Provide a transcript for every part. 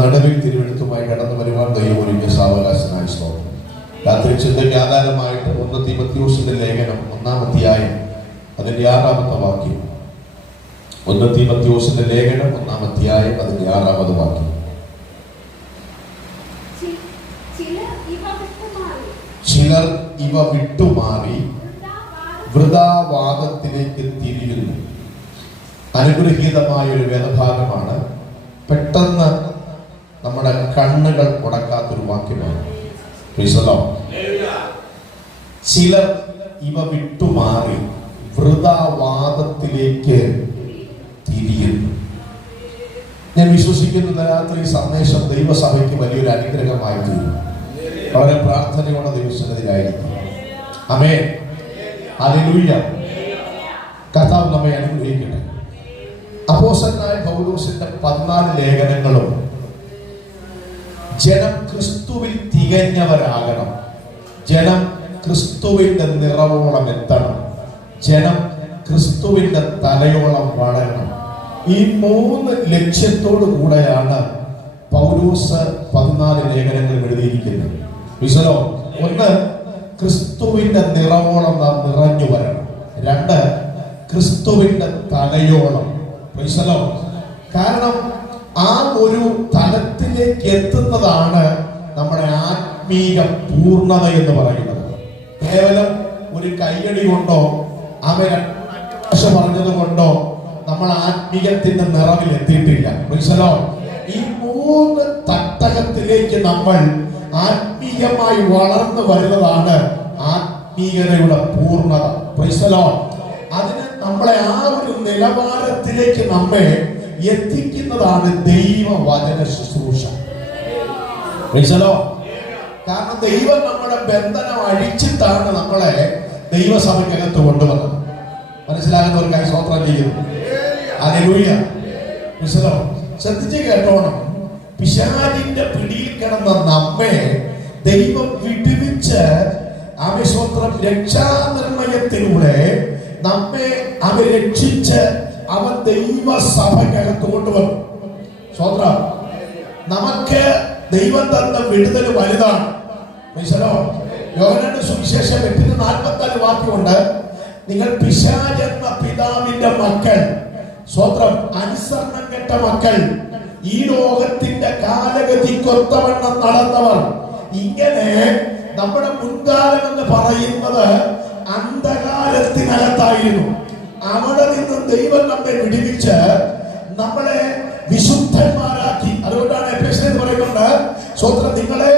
നടുവിൽ തിരുവെഴുത്തുമായി കടന്നു വരുവാൻ ദൈവം ഒരുക്കിയ സാവകാശനായി സ്തോത്രം. രാത്രി ചിന്തയ്ക്ക് ആധാരമായിട്ട് 1 തീമോഥെയോസിന്റെ ലേഖനം 1-ാം അധ്യായം അതിന്റെ 6-ാമത്തെ വാക്യം. 1 തീമോഥെയോസിന്റെ ലേഖനം 1-ാം അധ്യായം അതിന്റെ 6-ാമത് വാക്യം. ചിലർ ഇവ വിട്ടുമാറി വൃഥാവാദത്തിലേക്ക് തിരിയുന്നു. അനുഗ്രഹീതമായ ഒരു വേദഭാഗമാണ്. പെട്ടെന്ന് നമ്മുടെ കണ്ണുകൾ ഉടക്കാത്തൊരു വാക്യമാണ്. ചിലർ ഇവ വിട്ടുമാറി വൃഥാവാദത്തിലേക്ക് തിരിയുന്നു. ഞാൻ വിശ്വസിക്കുന്ന രാത്രി സന്ദേശം ദൈവസഭയ്ക്ക് വലിയൊരു അനുഗ്രഹമായി തീരും. വളരെ പ്രാർത്ഥനയോടെ ദൈവസന്നിധിയിലായിരിക്കും. ആമേൻ, ഹല്ലേലൂയ. കർത്താവ് നമ്മെ അനുഗ്രഹിക്കട്ടെ. അപ്പോസ്തലനായ പൗലോസിന്റെ 14 ലേഖനങ്ങളും ജനം ക്രിസ്തുവിൽ തികഞ്ഞവരാകണം, ജനം ക്രിസ്തുവിന്റെ നിറവോളം എത്തണം, ജനം ക്രിസ്തുവിന്റെ തലയോളം വളരണം. ഈ 3 ലക്ഷ്യത്തോടു കൂടെയാണ് പൗലോസ് 14 ലേഖനങ്ങൾ എഴുതിയിരിക്കുന്നത്. വിശ്വലോ, 1, ക്രിസ്തുവിന്റെ നിറവോളം നാം നിറഞ്ഞു വരണം. 2, ക്രിസ്തുവിന്റെ തലയോളം. വിശ്വലോ, കാരണം ആ ഒരു തലത്തിലേക്ക് എത്തുന്നതാണ് നമ്മുടെ ആത്മീയ പൂർണ്ണത എന്ന് പറയുന്നത്. കേവലം ഒരു കയ്യടി കൊണ്ടോ ഭാഷ പറഞ്ഞത് കൊണ്ടോ നമ്മൾ ആത്മീയത്തിന്റെ നിറവിൽ എത്തിയിട്ടില്ല. വിശ്വലോ, ഈ 3 തട്ടകത്തിലേക്ക് നമ്മൾ ആത്മീയമായി വളർന്നു വരുന്നതാണ് ആത്മീയതയുടെ പൂർണ്ണത. വിശ്വലോ, അതിന് നമ്മളെ ആ ഒരു നിലവാരത്തിലേക്ക് നമ്മെ എത്തിക്കുന്നതാണ് ദൈവവചന ശുശ്രൂഷ. കാരണം ദൈവം നമ്മുടെ ബന്ധനം അഴിച്ചിട്ടാണ് നമ്മളെ ദൈവസഭയ്ക്കകത്ത് കൊണ്ടുവന്നത്. മനസ്സിലാകുന്നവർക്കായി സ്തോത്രം ചെയ്യുന്നു. ഹല്ലേലൂയ. ശ്രദ്ധിച്ച് കേട്ടോണം. പിശാചിന്റെ പിടിയിൽ കിടന്ന നമ്മെ ദൈവം വിടുവിച്ച് ആമേശ്വത്രം രക്ഷാനിർണയത്തിലൂടെ നമ്മെ രക്ഷിച്ച് അവൻ ദൈവസഭയ്ക്കകത്ത് കൊണ്ടുവന്നു. സ്വതന്ത്രം നമുക്ക് ദൈവം തന്ന വിടുതൽ വലുതാണ്. യോഹന്നാന്റെ സുവിശേഷം 8:44 വാക്യമുണ്ട്. നിങ്ങൾ പിശാചെന്ന പിതാവിന്റെ മക്കൾ, സ്വതന്ത്രം അനുസരണം കെട്ട മക്കൾ, ഈ ലോകത്തിന്റെ കാലഗതിക്കൊത്തവണ്ണം നടന്നവർ. ഇങ്ങനെ നമ്മുടെ മുൻകാലം എന്ന് പറയുന്നത് അന്ധകാരത്തിനകത്തായിരുന്നു. അവിടെ നിന്നും ദൈവം നമ്മെ വിടുവിച്ച് നമ്മളെ വിശുദ്ധന്മാരാക്കി. അതുകൊണ്ടാണ് എഫേസ്യർ പറയുന്നത്, സ്വതന്ത്രം നിങ്ങളെ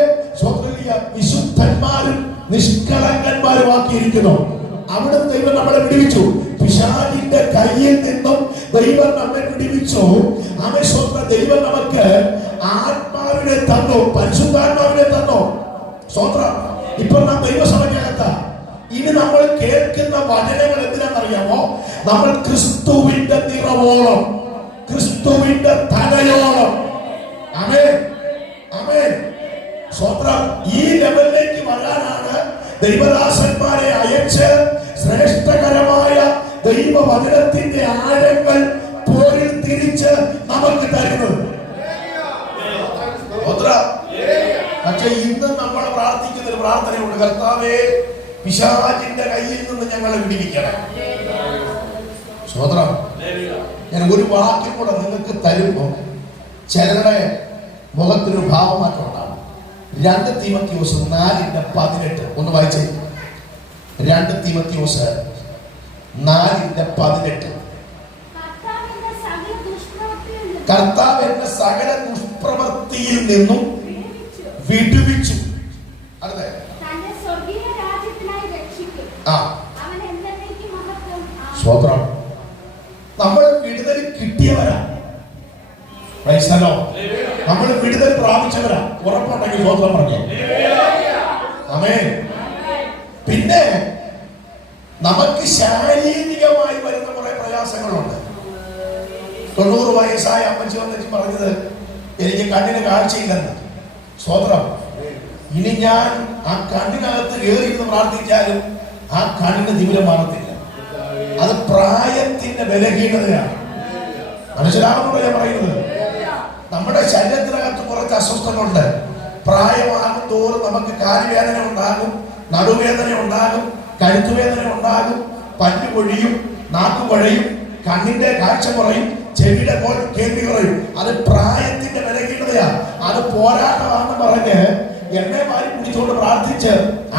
വിശുദ്ധന്മാരും നിഷ്കളങ്കന്മാരും ആക്കിയിരിക്കുന്നു. അവിടെ ദൈവം നമ്മളെ വിടുവിച്ചു. പിശാചിന്റെ കയ്യിൽ നിന്നും ദൈവം നമ്മെ വിടുവിച്ചു. ആമേ സ്വതന്ത്രം ദൈവം നമുക്ക് ആത്മാവിനെ തന്നു, പരിശുദ്ധാത്മാവിനെ തന്നു. സ്വതന്ത്രം ഇപ്പൊ നാം ദൈവസഭയ്ക്കകത്ത. ഇനി നമ്മൾ കേൾക്കുന്ന വചനങ്ങൾ എന്തിനാണെന്നറിയാമോ? നമ്മൾ ക്രിസ്തുവിന്റെ നിറവോളം, ക്രിസ്തുവിന്റെ തലയോളം. ആമേൻ, ആമേൻ. സ്വതന്ത്രം ഈ ലെവലിലേക്ക് വരാനാണ് ദൈവദാസന്മാരെ അയച്ച് ശ്രേഷ്ഠകരമായ ദൈവവചനത്തിന്റെ ആഴങ്ങൾ പോരിൽ തിരിച്ച് നമുക്ക് തരുന്നത്. പക്ഷെ ഇന്ന് നമ്മൾ പ്രാർത്ഥിക്കുന്ന ഒരു പ്രാർത്ഥനയുണ്ട്. കർത്താവേ, പിശാചിന്റെ കയ്യിൽ നിന്ന് ഞങ്ങളെ വിടുവിക്കണം. സ്വതന്ത്രം ഞാൻ ഒരു വാക്യം കൂടെ നിങ്ങൾക്ക് തരുമ്പോൾ ചിലരുടെ മുഖത്തൊരു ഭാവമാറ്റം ഉണ്ടാകും. 2 തീമോഥെയോസ് 4:18 ഒന്ന് വായിച്ചേ. 2 തീമോഥെയോസ് 4:18. കർത്താവ് എന്നെ സകല ദുഷ്പ്രവൃത്തിയിൽ നിന്നും വിടുവിച്ചു. അതെ, സ്വതന്ത്രം നമ്മൾ വിടുതൽ കിട്ടിയവരാ. നമ്മൾ വിടുതൽ പ്രാപിച്ചവരാ. ഉറപ്പുണ്ടെങ്കിൽ സ്വതന്ത്രം പറഞ്ഞേ. ആമേൻ. പിന്നെ നമുക്ക് ശാരീരികമായി വരുന്ന കുറെ പ്രയാസങ്ങളുണ്ട്. 90 വയസ്സായ അമ്മച്ചി വന്നിട്ട് പറഞ്ഞത്, എനിക്ക് കണ്ണിന് കാഴ്ചയില്ലെന്ന്. സ്വതന്ത്രം ഇനി ഞാൻ ആ കണ്ണിനകത്ത് കയറിയിരുന്ന് പ്രാർത്ഥിച്ചാലും ആ കണ്ണിന് തിമിരം മാറത്തില്ല. അത് പ്രായത്തിന്റെ ബലഹീനതയാണ്. മനസ്സിലാകുന്നുണ്ടോ ഞാൻ പറയുന്നത്? നമ്മുടെ ശരീരത്തിനകത്ത് കുറെ അസ്വസ്ഥതകളുണ്ട്. പ്രായമാകും തോറും നമുക്ക് കാലുവേദന ഉണ്ടാകും, നടുവേദന ഉണ്ടാകും, കഴുത്തുവേദന ഉണ്ടാകും, പല്ല് പൊഴിയും, നാക്കു കുഴയും, കണ്ണിന്റെ കാഴ്ച കുറയും, ചെവിയുടെ കേൾവി കുറയും. അത് പ്രായത്തിന്റെ വിലകീടതയാ. അത് പോരാട്ടമാണെന്ന് പറഞ്ഞ് എണ്ണ മാറി കുടിച്ചുകൊണ്ട് പ്രാർത്ഥിച്ച്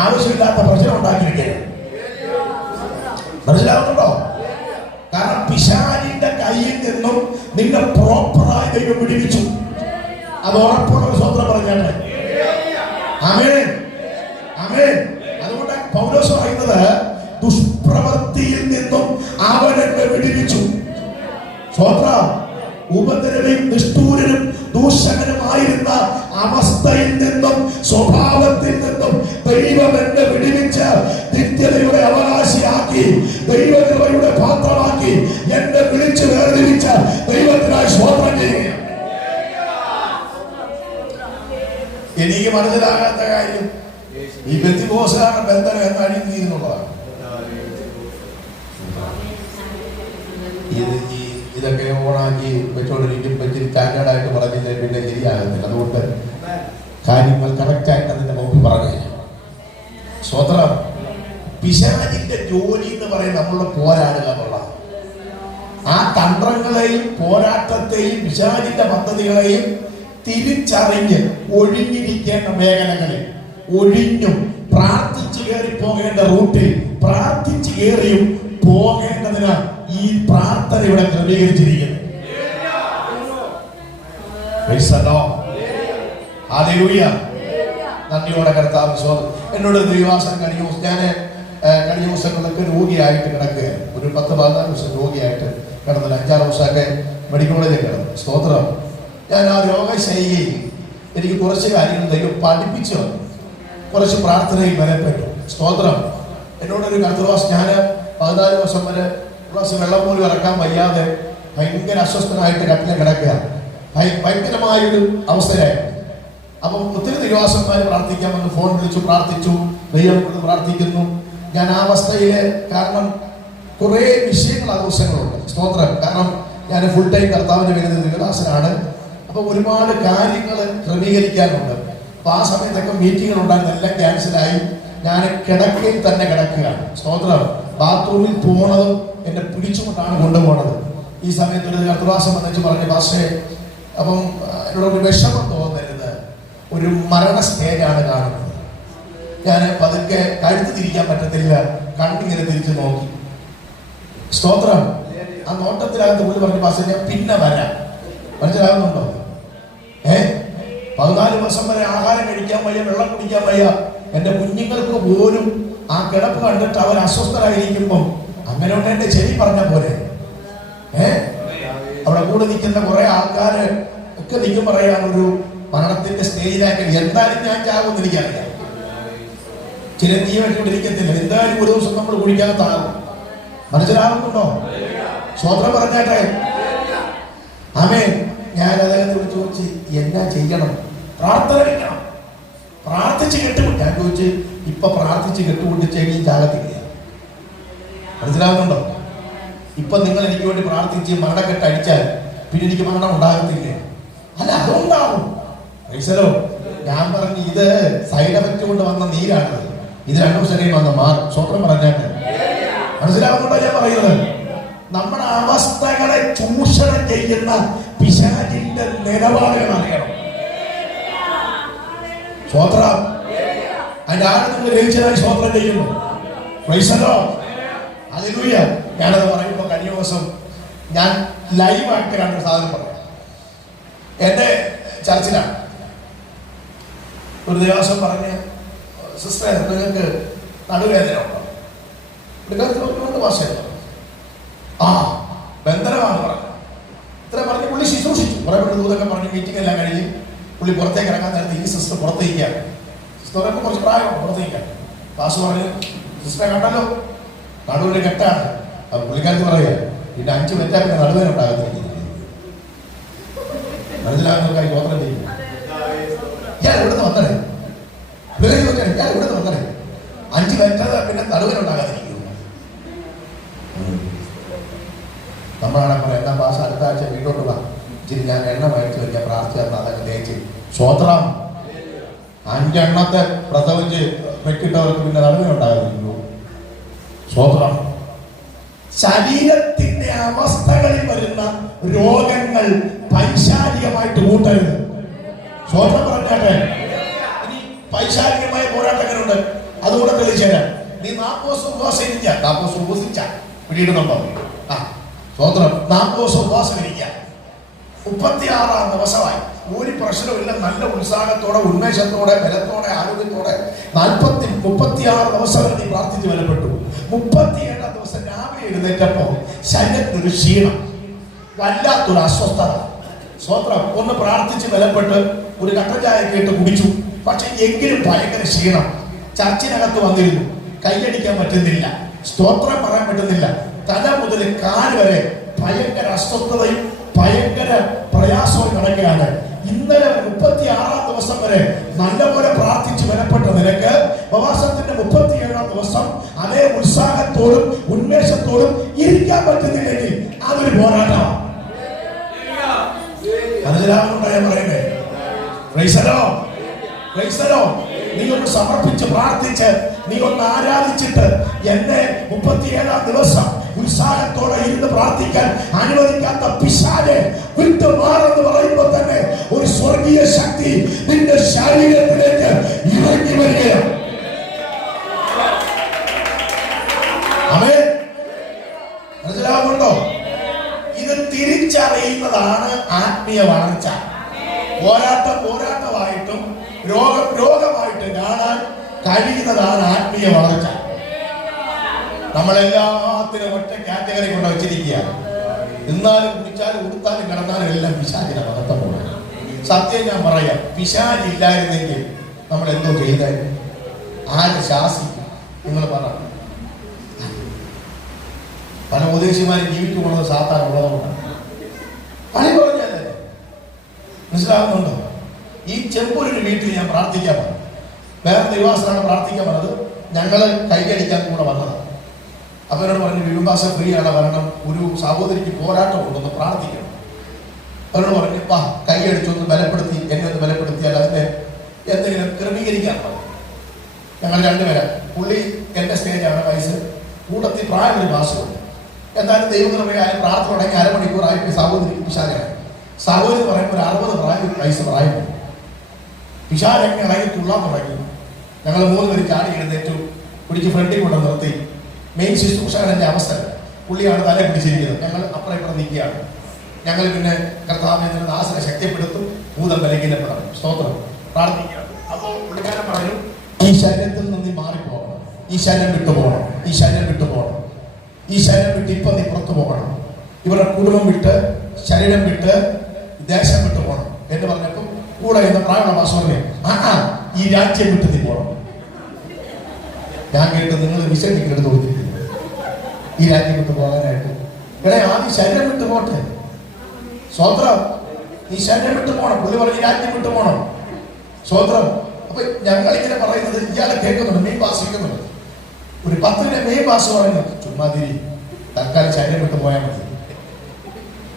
ആവശ്യമില്ലാത്ത പ്രശ്നം ഉണ്ടാക്കിയിരിക്കുകയാണ്. മനസ്സിലാവുന്നുണ്ടോ? കാരണം പിശാചിന്റെ കയ്യിൽ നിന്നും നിന്നെ പ്രോപ്പറായി ദൈവം വിടുവിച്ചു. അത് ഉറപ്പുള്ള സ്വന്തം പറഞ്ഞാണ്. ആമേൻ, ആമേൻ. അതുകൊണ്ട് പൗലോസ് പറയുന്നത് ദുഷ്പ്രവൃത്തിയിൽ നിന്നും അവൻ എന്നെ വിടുവിച്ചു. സ്വന്തം ഉപദ്രവയും നിഷ്ഠൂരനും ദൂഷകനുമായിരുന്ന അവസ്ഥയിൽ നിന്നും സ്വഭാവത്തിൽ നിന്നും ദൈവം എന്നെ വിടുവിച്ച് നിത്യതയുടെ അവകാശിയാക്കി, ദൈവകൃപയുടെ പാത്രമാക്കി എന്നെ വിളിച്ചു വേർതിരിച്ച ദൈവത്തിനായി സ്തോത്രം ചെയ്യുകയാണ്. എനിക്ക് മനസ്സിലാകാത്ത കാര്യം ഈ ബന്ധുക്കോസുകാരുടെ ബന്ധനം എന്നാണ് നീന്നുള്ളതാണ്. ഇതൊക്കെ ഓണാക്കി വെച്ചോണ്ടിരിക്കുമ്പോൾ ഇച്ചിരി സ്റ്റാൻഡേർഡായിട്ട് പറഞ്ഞില്ലേ പിന്നെ ശരിയാകത്തില്ല. അതുകൊണ്ട് കാര്യങ്ങൾ കറക്റ്റായിട്ട് അതിന്റെ മുമ്പിൽ പറഞ്ഞു. സ്വതന്ത്രം പിശാചിന്റെ ജോലി എന്ന് പറയുന്നത് നമ്മളുടെ പോരാടുക എന്നുള്ളതാണ്. ആ തന്ത്രങ്ങളെയും പോരാട്ടത്തെയും പിശാചിന്റെ പദ്ധതികളെയും തിരിച്ചറിഞ്ഞ് ഒഴിഞ്ഞിരിക്കേണ്ട മേഖലകളിൽ ഒഴിഞ്ഞും പ്രാർത്ഥിച്ചു കയറി പോകേണ്ട റൂട്ടിൽ പ്രാർത്ഥിച്ചു കയറിയും പോകേണ്ടതിന് ഈ പ്രാർത്ഥന ഇവിടെ ക്രമീകരിച്ചിരിക്കുന്നു. നന്ദിയോടെ കർത്താവ് സ്വന്തം എന്നോട് ദൈവാസനം കഴിഞ്ഞ ദിവസങ്ങളൊക്കെ രോഗിയായിട്ട് കിടക്കുക. ഒരു 10-14 ദിവസം രോഗിയായിട്ട് കിടന്നില്ല. 5-6 ദിവസമൊക്കെ മെഡിക്കൽ കോളേജിൽ കിടന്നു. സ്തോത്രം. ഞാൻ ആ രോഗശൈലിയിൽ എനിക്ക് കുറച്ച് കാര്യങ്ങൾ ദൈവം പഠിപ്പിച്ചു വന്നു. കുറച്ച് പ്രാർത്ഥനയിൽ ബലപ്പെട്ടു. സ്തോത്രം. എന്നോടൊരു കർത്തൃവാസം, ഞാൻ 14 ദിവസം വരെ ഗ്ലാസ് വെള്ളം പോലും ഇറക്കാൻ വയ്യാതെ ഭയങ്കര അസ്വസ്ഥനായിട്ട് കട്ടിലെ കിടക്കുക. ഭയങ്കരമായൊരു അവസ്ഥയായിരുന്നു. അപ്പം ഒത്തിരി തിരുവാസന്മാർ പ്രാർത്ഥിക്കാമെന്ന് ഫോൺ വിളിച്ചു പ്രാർത്ഥിച്ചു. ദൈവം പ്രാർത്ഥിക്കുന്നു. ഞാൻ ആ അവസ്ഥയില്, കാരണം കുറേ വിഷയങ്ങൾ ആ ദിവസങ്ങളുണ്ട്. സ്തോത്രം. കാരണം ഞാൻ ഫുൾ ടൈം കർത്താവിന്റെ വരുന്ന ദൈവദാസനാണ്. അപ്പൊ ഒരുപാട് കാര്യങ്ങൾ ക്രമീകരിക്കാനുണ്ട്. അപ്പൊ ആ സമയത്തൊക്കെ മീറ്റിങ്ങുകൾ ഉണ്ടായിരുന്നു, എല്ലാം ക്യാൻസലായി. ഞാൻ കിടക്കയിൽ തന്നെ കിടക്കുകയാണ്. സ്തോത്രം. ബാത്റൂമിൽ പോണതും എന്നെ പിടിച്ചുകൊണ്ടാണ് കൊണ്ടുപോണത്. ഈ സമയത്ത് ഒരു കർത്തവാസം വന്നിട്ട് പറഞ്ഞു, പക്ഷേ അപ്പം എന്നോടൊരു വിഷമം തോന്നരുത്, ഒരു മരണ സ്റ്റേജാണ് കാണുന്നത്. ഞാൻ പതുക്കെ കഴുത്ത് തിരിക്കാൻ പറ്റത്തില്ല, കണ്ണിങ്ങനെ തിരിച്ചു നോക്കി. സ്തോത്രം. ആ നോട്ടത്തിനകത്ത് പുള്ളി പറഞ്ഞു, പക്ഷേ ഞാൻ പിന്നെ വരാം. മനസ്സിലാകുന്നുണ്ടോ? 14 ദിവസം വരെ ആഹാരം കഴിക്കാൻ വയ്യ, വെള്ളം കുടിക്കാൻ വയ്യ. എന്റെ കുഞ്ഞുങ്ങൾക്ക് പോലും ആ കിടപ്പ് കണ്ടിട്ട് അവർ അസ്വസ്ഥരായിരിക്കുമ്പം അങ്ങനെ ഉണ്ട് എന്റെ ചെവി പറഞ്ഞ പോലെ. അവിടെ കൂടെ നിൽക്കുന്ന കുറെ ആൾക്കാര് ഒക്കെ നിൽക്കും പറയാൻ ഒരു മരണത്തിന്റെ സ്റ്റേജിലാക്കി. എന്തായാലും ഞാൻ ചാകുമെന്ന് എനിക്കറിയാം. ചിരഞ്ജീവനായിട്ടിരിക്കത്തില്ല. എന്തായാലും ഒരു ദിവസം നമ്മൾ കുടിക്കാത്താകും. മനസ്സിലാകുന്നുണ്ടോ? സ്വതന്ത്രം പറഞ്ഞാട്ടെ. ആമേൻ. ഞാൻ അദ്ദേഹത്തോട് ചോദിച്ച് എന്നാ ചെയ്യണം? പ്രാർത്ഥന വെക്കണം. പ്രാർത്ഥിച്ച് കെട്ടുകൊണ്ട് ഞാൻ ചോദിച്ച്, ഇപ്പൊ പ്രാർത്ഥിച്ച് കെട്ടുകൊണ്ടിച്ച് എനിക്ക് ചാകത്തില്ല. മനസ്സിലാവുന്നുണ്ടോ? ഇപ്പൊ നിങ്ങൾ എനിക്ക് വേണ്ടി പ്രാർത്ഥിച്ച് മരണക്കെട്ട് അടിച്ചാൽ പിന്നെ എനിക്ക് മരണം ഉണ്ടാകത്തില്ലേ? അല്ല, അതുണ്ടാവും. ഞാൻ പറഞ്ഞു, ഇത് സൈഡ് എഫക്റ്റ് കൊണ്ട് വന്ന നീരാണ്. ഇത് 2 ദിവസം കഴിയും വന്ന മാറും. സ്വന്തം പറഞ്ഞാണ്. മനസ്സിലാവുന്നുണ്ടോ ഞാൻ പറയുന്നത്? നമ്മുടെ അവസ്ഥകളെ ചൂഷണം ചെയ്യുന്ന പിശാചിന്റെ നിലപാടുകൾ അറിയണം. സ്വോത്രം. അതിന്റെ ആളെ നിങ്ങൾ ഗ്രഹിച്ചതായി സ്വോത്രം ചെയ്യുന്നു. ഹല്ലേലൂയ. ഞാനത് പറയുമ്പോൾ കഴിഞ്ഞ ദിവസം ഞാൻ ലൈവായിട്ട് കണ്ടൊരു സാധനം പറയാം. എന്റെ ചർച്ചിലാണ് ഒരു ദിവസം പറഞ്ഞ്, സിസ്റ്റർ നിങ്ങൾക്ക് നടുവേദന ഉണ്ടോ? ഭാഷയല്ലോ. ആ ബന്ധനമാണ് പറഞ്ഞു. ഇത്ര പറഞ്ഞ് പുള്ളി ശുശ്രൂഷിച്ചു. കുറെ പേര് ദൂതൊക്കെ പറഞ്ഞ് മീറ്റിംഗ് എല്ലാം കഴിഞ്ഞ് പുള്ളി പുറത്തേക്ക് ഇറങ്ങാൻ നേരത്തെ ഈ സിസ്റ്റർ പുറത്തേക്കാണ്. സിസ്റ്റർ കുറച്ച് പ്രായമാണ്, പുറത്തേക്കാണ്. പാസ് പറഞ്ഞ്, സിസ്റ്ററെ കണ്ടല്ലോ, നടുവിന് കെട്ടാണ്. അപ്പൊ പുള്ളിക്കാരത്ത് പറയുക, പിന്നെ 5 വെറ്റാൽ പിന്നെ നടുവേന ഉണ്ടാകത്തില്ല. മനസ്സിലാകുന്നവർക്കായി ഗോത്രം ചെയ്യും. ഞാൻ ഇവിടുന്ന് വന്നേ, ഞാൻ ഇവിടുന്ന് വന്നേ, 5 വെറ്റാതെ പിന്നെ നടുവേന ഉണ്ടാകാതിരിക്കുന്നു. നമ്മളാണ് പറയാം, എന്നാ പാസ് അടുത്ത ആഴ്ച വീട്ടോട്ട് വാ, ഇച്ചിരി ഞാൻ എണ്ണ മേടിച്ച് വയ്ക്കാൻ പ്രാർത്ഥിച്ചാൽ അതൊക്കെ തേച്ച് സ്വോത്രം. 5 എണ്ണത്തെ പ്രസവിച്ച് വെക്കിട്ടവർക്ക് പിന്നെ നടുവിനുണ്ടാകുന്നു. സ്വോത്രം. ശരീരത്തിന്റെ അവസ്ഥകളിൽ വരുന്ന രോഗങ്ങൾ പൈശാചികമായിട്ട് കൂട്ടരുത്. സ്വോത്രം പറഞ്ഞാട്ടെ. ഇനി പൈശാചികമായ പോരാട്ടങ്ങളുണ്ട്, അതുകൂടെ തെളിയിച്ചുതരാം. നീ 40 ദിവസം ഉപവാസം ഇരിക്കുക. 40 ദിവസം ഉപവസിച്ച പിടിയിടുന്നുണ്ടോ? സ്വോത്രം. 40 ദിവസം ഉപവാസം ഇരിക്കുക. 36-ാം ദിവസമായി ഒരു പ്രശ്നമില്ല. നല്ല ഉത്സാഹത്തോടെ, ഉന്മേഷത്തോടെ, ബലത്തോടെ, ആരോഗ്യത്തോടെ 36 ദിവസം നീ പ്രാർത്ഥിച്ച് ബലപ്പെട്ടു. 37-ാം ദിവസം രാവിലെ എഴുന്നേറ്റപ്പോ ശരീരത്തിന് ക്ഷീണം, വല്ലാത്തൊരു അസ്വസ്ഥത. സ്വോത്രം. ഒന്ന് പ്രാർത്ഥിച്ച് ബലപ്പെട്ട് ഒരു കട്ടൻ ചായ കേട്ട് കുടിച്ചു. പക്ഷെ എങ്കിലും ഭയങ്കര ക്ഷീണം. ചർച്ചിനകത്ത് വന്നിരുന്നു, കൈയടിക്കാൻ പറ്റുന്നില്ല, സ്തോത്രം പറയാൻ പറ്റുന്നില്ല. തല മുതൽ കാല് വരെ ഭയങ്കര അസ്വസ്ഥതയും ഭയങ്കര പ്രയാസവും കിടക്കുകയാണ്. ഇന്നലെ 36-ാം ദിവസം വരെ നല്ലപോലെ പ്രാർത്ഥിച്ച് ബലപ്പെട്ട നിനക്ക് ഉപവാസത്തിന്റെ 37-ാം ദിവസം അതേ ഉത്സാഹത്തോടും ഉന്മേഷത്തോടും ഇരിക്കാൻ പറ്റുന്നില്ലെങ്കിൽ അതൊരു പോരാട്ടമാണ്. മനസ്സിലാവുന്നുണ്ടോ ഞാൻ പറയുന്നത്? നീ ഒന്ന് സമർപ്പിച്ച് പ്രാർത്ഥിച്ച്, നീ ഒന്ന് ആരാധിച്ചിട്ട് എന്നെ 37-ാം ദിവസം ഉത്സാഹത്തോടെ ഇരുന്ന് പ്രാർത്ഥിക്കാൻ അനുവദിക്കാത്ത പിശാചെ വിട്ടു മാറെന്ന് പറയുമ്പോൾ തന്നെ ഒരു സ്വർഗീയ ശക്തി നിന്റെ ശരീരത്തിലേക്ക് ഇറങ്ങി വരികയാണ്. മനസ്സിലാവുന്നുണ്ടോ? ഇത് തിരിച്ചറിയുന്നതാണ് ആത്മീയ വളർച്ച. പോരാട്ടമായിട്ടും രോഗമായിട്ട് കാണാൻ കഴിയുന്നതാണ് ആത്മീയ വളർച്ച. നമ്മളെല്ലാത്തിനും ഒറ്റ കാറ്റഗറി കൊണ്ട് വെച്ചിരിക്കുകയാണ്. ഇന്നാലും കുടിച്ചാലും ഉടുത്താലും കിടന്നാലും എല്ലാം പിശാചിന്റെ മഹത്വമാണ്. സത്യം ഞാൻ പറയാം, പിശാചില്ലായിരുന്നെങ്കിൽ നമ്മൾ എന്തോ ചെയ്തായിരുന്നു? ആര് ശാസിക്കും? നിങ്ങൾ പറ. പല ഉപദേശിമാരും ജീവിച്ചു പോകുന്നത് സാത്താൻ ഉള്ളതുകൊണ്ടാണ്. പണി പറഞ്ഞല്ലേ? മനസ്സിലാകുന്നുണ്ടോ? ഈ ചെമ്പൂരിന്റെ വീട്ടിൽ ഞാൻ പ്രാർത്ഥിക്കാൻ പറഞ്ഞു. വേറെ നിവാസനാണ് പ്രാർത്ഥിക്കാൻ പറഞ്ഞത്. ഞങ്ങള് കൈയടിക്കാൻ കൂടെ വന്നതാണ്. അപ്പൊ എന്നോട് പറഞ്ഞു, വിരുമ്പാസ ഫ്രീ ആണ്, വരണം, ഒരു സഹോദരിക്ക് പോരാട്ടം ഉണ്ടെന്ന് പ്രാർത്ഥിക്കണം. അവരോട് പറഞ്ഞു, വാ കൈയടിച്ചൊന്ന് ബലപ്പെടുത്തി, എന്നെ ഒന്ന് ബലപ്പെടുത്തിയാൽ അതിന്റെ എന്തെങ്കിലും ക്രമീകരിക്കാൻ പറഞ്ഞു. ഞങ്ങൾ 2 പേരാ. പുള്ളി എന്റെ സ്റ്റേജാണ്, വയസ്സ് കൂട്ടത്തിൽ പ്രായമൊരു മാസമുണ്ട്. എന്നാലും ദൈവകൃപയായ പ്രാർത്ഥന തുടങ്ങി അരമണിക്കൂറായിട്ട് സഹോദരിക്ക് പിശാചാണ്. സഹോദരി പറയുമ്പോൾ ഒരു 60 വയസ്സ് പ്രായമുണ്ട്. പിശാചങ്ങ് ഇളകി തുള്ളാൻ തുടങ്ങി. ഞങ്ങൾ 3 പേര് ചാടി എഴുന്നേറ്റു, പിടിച്ച് ഫ്രണ്ടിൽ കൊണ്ട് നിർത്തി. മെയിൻ ശുശ്രൂഷകന്റെ അവസ്ഥ, പുള്ളിയാണ് തല പിടിച്ചിരിക്കുന്നത്. ഞങ്ങൾ അപ്പുറം ഇപ്പുറം നിൽക്കുകയാണ്. ഞങ്ങൾ പിന്നെ കർത്താവിന്റെ ദാസനെ ശക്തിപ്പെടുത്തും, ഭൂതം ബലഹീനപ്പെടണം. സ്തോത്രം. പ്രാർത്ഥിക്കുകയാണ്. അപ്പോൾ പുള്ളിക്കാരൻ പറഞ്ഞു, ഈ ശരീരത്തിൽ നിന്ന് മാറിപ്പോകണം, ഈ ശരീരം വിട്ടുപോകണം, ഈ ശരീരം വിട്ടുപോകണം, ഈ ശരീരം വിട്ട് ഇപ്പൊ നീ പുറത്തു പോകണം, ഇവരുടെ കുടുംബം വിട്ട്, ശരീരം വിട്ട്, ദേശം വിട്ടു പോകണം എന്ന് പറഞ്ഞപ്പോൾ കൂടെ എന്ന പ്രായമുള്ള പാസ്റ്ററിനെ, ഈ രാജ്യം വിട്ട് നീ പോകണം. ഞാൻ കേട്ട് നിങ്ങൾ വിശേഷിക്ക് എടുത്ത് കൊടുത്തിരിക്കുന്നു ഈ രാജ്യം വിട്ട് പോകാനായിട്ട്. ഇവിടെ ആദ്യം ശരീരം വിട്ടു പോട്ടെ. സ്വോത്രം. ഈ ശരീരം വിട്ടു പോകണം. പുള്ളി പറഞ്ഞ് ഈ രാജ്യം വിട്ടു പോകണം. സ്വോത്രം. അപ്പൊ ഞങ്ങൾ ഇങ്ങനെ പറയുന്നത് ഇയാളെ കേൾക്കുന്നുണ്ട്, മെയിൻ പാസ് കേൾക്കുന്നുണ്ട്. ഒരു 10 മെയിൻ പാസ് പറഞ്ഞു, ചുമ്മാതിരി, തൽക്കാലം ശരീരം വിട്ടു പോയാൽ മതി.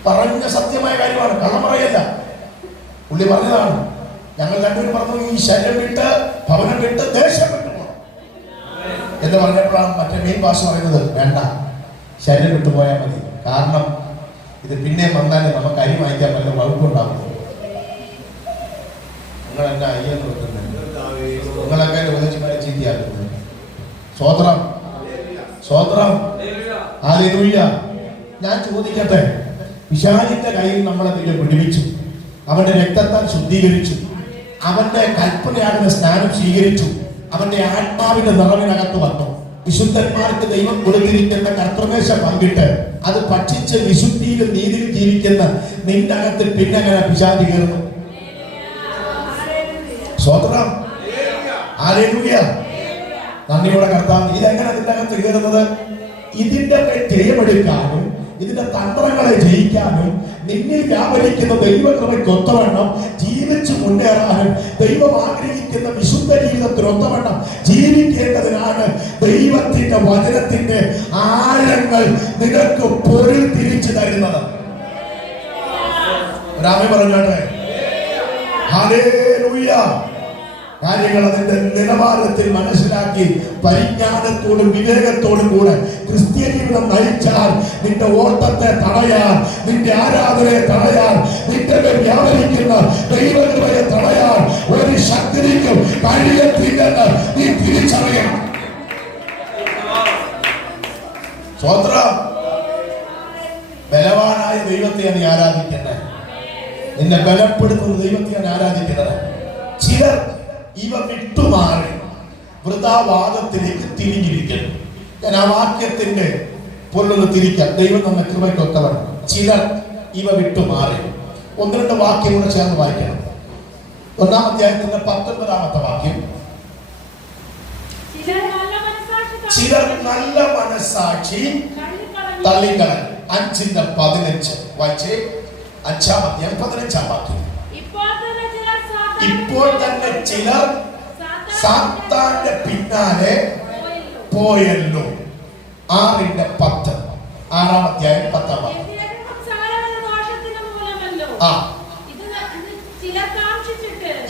പറഞ്ഞ സത്യമായ കാര്യമാണ്, കള്ളം പറയല്ല. പുള്ളി പറഞ്ഞതാണ്. ഞങ്ങൾ 2 പേരും പറഞ്ഞു, ഈ ശരീരം വിട്ട്, ഭവനം വിട്ട്, ദേശം വിട്ടു പോകണം എന്ന് പറഞ്ഞപ്പോഴാണ് മറ്റേ മെയിൻ ഭാഷ പറയുന്നത്, വേണ്ട, ശരീരം വിട്ടു പോയാൽ മതി. കാരണം ഇത് പിന്നെ വന്നാലേ നമുക്ക് അരി വാങ്ങിക്കാൻ പറ്റുന്ന വകുപ്പുണ്ടാകും. നിങ്ങൾ എന്നെ അയ്യെന്ന് വെക്കുന്നത്, നിങ്ങളൊക്കെ ഉപദേശിമാരെ ചീത്തയാക്കുന്നത്. സ്വോത്രം. സ്വോത്രം. ഹല്ലേലൂയ. ഞാൻ ചോദിക്കട്ടെ, പിശാചിന്റെ കയ്യിൽ നമ്മളെ വിടുവിച്ചു, അവന്റെ രക്തത്താൽ ശുദ്ധീകരിച്ചു, അവന്റെ കൽപ്പനയാകുന്ന സ്നാനം സ്വീകരിച്ചു, അവന്റെ ആത്മാവിന്റെ നിറവിനകത്ത് വന്നു. വിശുദ്ധന്മാർക്ക് ദൈവം കൊടുത്തിരിക്കുന്ന കർത്തൃമേശ പങ്കിട്ട് അത് ഭക്ഷിച്ച് വിശുദ്ധിയിലും നീതിയിലും ജീവിക്കുന്ന നിന്റെ അകത്ത് പിന്നെ അങ്ങനെ പിശാചി കയറുന്നു. സ്വോത്രം. ഹല്ലേലൂയ. നന്ദിയോടെ കർത്താവ്. ഇതെങ്ങനെ നിന്റെ അകത്ത് കയറുന്നത്? ഇതിന്റെ ജയമെടുക്കാനും ഇതിന്റെ തന്ത്രങ്ങളെ ജയിക്കാനും നിന്നിൽ വ്യാപരിക്കുന്ന ദൈവകൃപയ്ക്കൊത്തവണ്ണം ജീവിച്ചു മുന്നേറാനും ദൈവം ആഗ്രഹിക്കുന്ന വിശുദ്ധ ജീവിതത്തിനൊത്തവണ്ണം ജീവിക്കേണ്ടതിനാണ് ദൈവത്തിന്റെ വചനത്തിന്റെ ആഴങ്ങൾ നിനക്ക് പൊരുൾ തിരിച്ചു തരുന്നത്. ഒരാമേ പറഞ്ഞോട്ടെ. ഹല്ലേലൂയ. കാര്യങ്ങൾ അതിന്റെ നിലവാരത്തിൽ മനസ്സിലാക്കി പരിജ്ഞാനത്തോടും വിവേകത്തോടും കൂടെ ക്രിസ്ത്യ ജീവിതം നയിച്ചാൽ നിന്റെ ഓട്ടത്തെ തടയാൻ, നിന്റെ ആരാധനയെ തടയാൻ, നിന്റെ മേൽ വ്യാപരിക്കുന്ന ദൈവകൃപയെ തടയാൻ ഒരു ശക്തിക്കും കഴിയത്തില്ലെന്ന് നീ തിരിച്ചറിയണം. സ്വതന്ത്രം. ബലവാനായ ദൈവത്തെയാണ് നീ ആരാധിക്കുന്നത്. നിന്നെ ബലപ്പെടുത്തുന്ന ദൈവത്തെയാണ് ആരാധിക്കുന്നത്. ചിലർ ഇവ വിട്ടുമാറി വൃഥാവാദത്തിലേക്ക് തിരിഞ്ഞിരിക്കുന്നു. ഞാൻ ആ വാക്യത്തിന്റെ പൊല്ലൊന്ന് തിരിക്കാം. ദൈവം നമ്മെ കൃപയ്ക്കൊത്തവൻ. ചിലർ ഇവ വിട്ടുമാറി. ഒന്ന് രണ്ട് വാക്യം കൂടെ ചേർന്ന് വായിക്കണം. 1-ാം അധ്യായത്തിന്റെ 19-ാമത്തെ വാക്യം. ചിലർ നല്ല മനസാക്ഷി തള്ളിക്കളഞ്ഞു. 5:15 വായിച്ചേ. 5-ാം അധ്യായം 15-ാം വാക്യം. ഇപ്പോൾ തന്നെ ചിലർ സാത്താന്റെ പിന്നാലെ പോയല്ലോ. 6:10. 6-ാം അധ്യായം 10-ാം വാക്യം.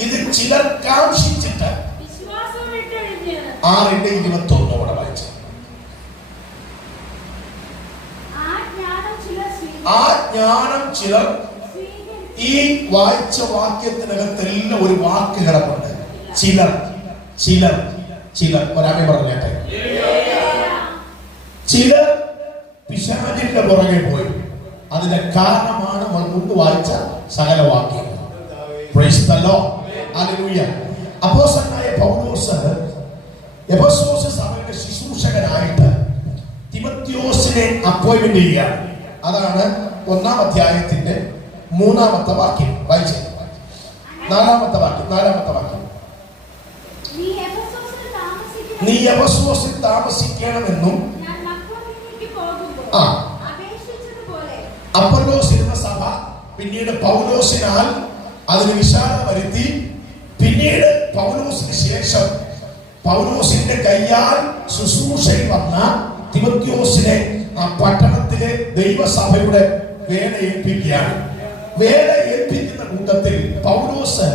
ഇത് ചിലർ കാംക്ഷിച്ചിട്ട് 6:21 കൂടെ വായിച്ചു. ആ ജ്ഞാനം ചിലർ. ഈ വായിച്ച വാക്യത്തിനകത്തെല്ലാം ഒരു വാക്ക് കിടപ്പുണ്ട്. ചിലർ, ചിലർ, ചിലർ. ഒരാമേ പറഞ്ഞേട്ടെ. ചിലർ പിശാചിന്റെ പുറകെ പോയി. അതിന്റെ കാരണമാണ് നമ്മൾ മുമ്പ് വായിച്ച സകല വാക്യം. Praise the lord. ഹല്ലേലൂയ. അപ്പോസ്തലനായ പൗലോസ് എഫെസോസ് സഭയുടെ ശുശ്രൂഷകനായിട്ട് തിമോത്തിയോസിനെ അപ്പോയിന്റ്മെന്റ് ചെയ്യുകയാണ്. അതാണ് 1-ാം അധ്യായത്തിന്റെ 3-ാമത്തെ വാക്യം. വായിച്ചേ. 4-ാമത്തെ വാക്യം. 4-ാമത്തെ വാക്യം. നീ എഫെസോസിൽ താമസിക്കണമെന്നും അപ്പൊല്ലോസ് ഇരുന്ന സഭ പിന്നീട് പൗലോസിനാൽ അതിന് വിശാലത വരുത്തി. പിന്നീട് പൗലോസിന് ശേഷം പൗലോസിന്റെ കയ്യാൽ ശുശ്രൂഷയിൽ വന്ന തിമോത്തിയോസിനെ ആ പട്ടണത്തിലെ ദൈവസഭയുടെ വേല ഏൽപ്പിക്കുകയാണ്. വേല ഏൽപ്പിക്കുന്ന കൂട്ടത്തിൽ പൗലോസ്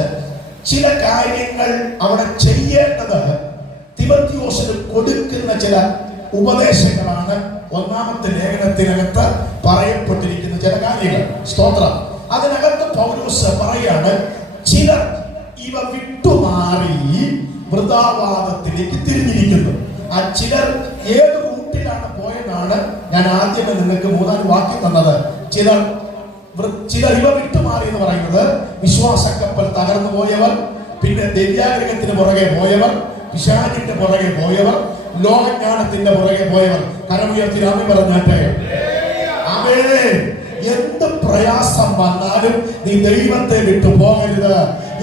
ചില കാര്യങ്ങൾ അവിടെ ചെയ്യേണ്ടത് തിമോത്തിയോസിന് കൊടുക്കുന്ന ചില ഉപദേശങ്ങളാണ് 1-ാമത്തെ ലേഖനത്തിനകത്ത് പറയപ്പെട്ടിരിക്കുന്ന ചില കാര്യങ്ങൾ. സ്തോത്രം. അതിനകത്ത് പൗലോസ് പറയാണ്, ചിലർ ഇവ വിട്ടുമാറി വൃഥാവാദത്തിലേക്ക് തിരിഞ്ഞിരിക്കുന്നു. ആ ചിലർ ഏത് റൂട്ടിലാണ് പോയതാണ് ഞാൻ ആദ്യമേ നിങ്ങൾക്ക് 3-ാം വാക്യം തന്നത്. ചിലർ ഇവ വിട്ടുമാറി എന്ന് പറയുന്നത് വിശ്വാസ കപ്പൽ തകർന്നു പോയവർ, പിന്നെ ദൈവ്യാഗ്രഹത്തിന് പുറകെ പോയവർ, പിശാചിന്റെ പുറകെ പോയവർ, ലോകജ്ഞാനത്തിന്റെ പുറകെ പോയവർ. കരമുയർത്തി ആമേൻ പറഞ്ഞാട്ടെ. ആമേൻ. എന്ത് പ്രയാസം വന്നാലും നീ ദൈവത്തെ വിട്ടു പോകരുത്.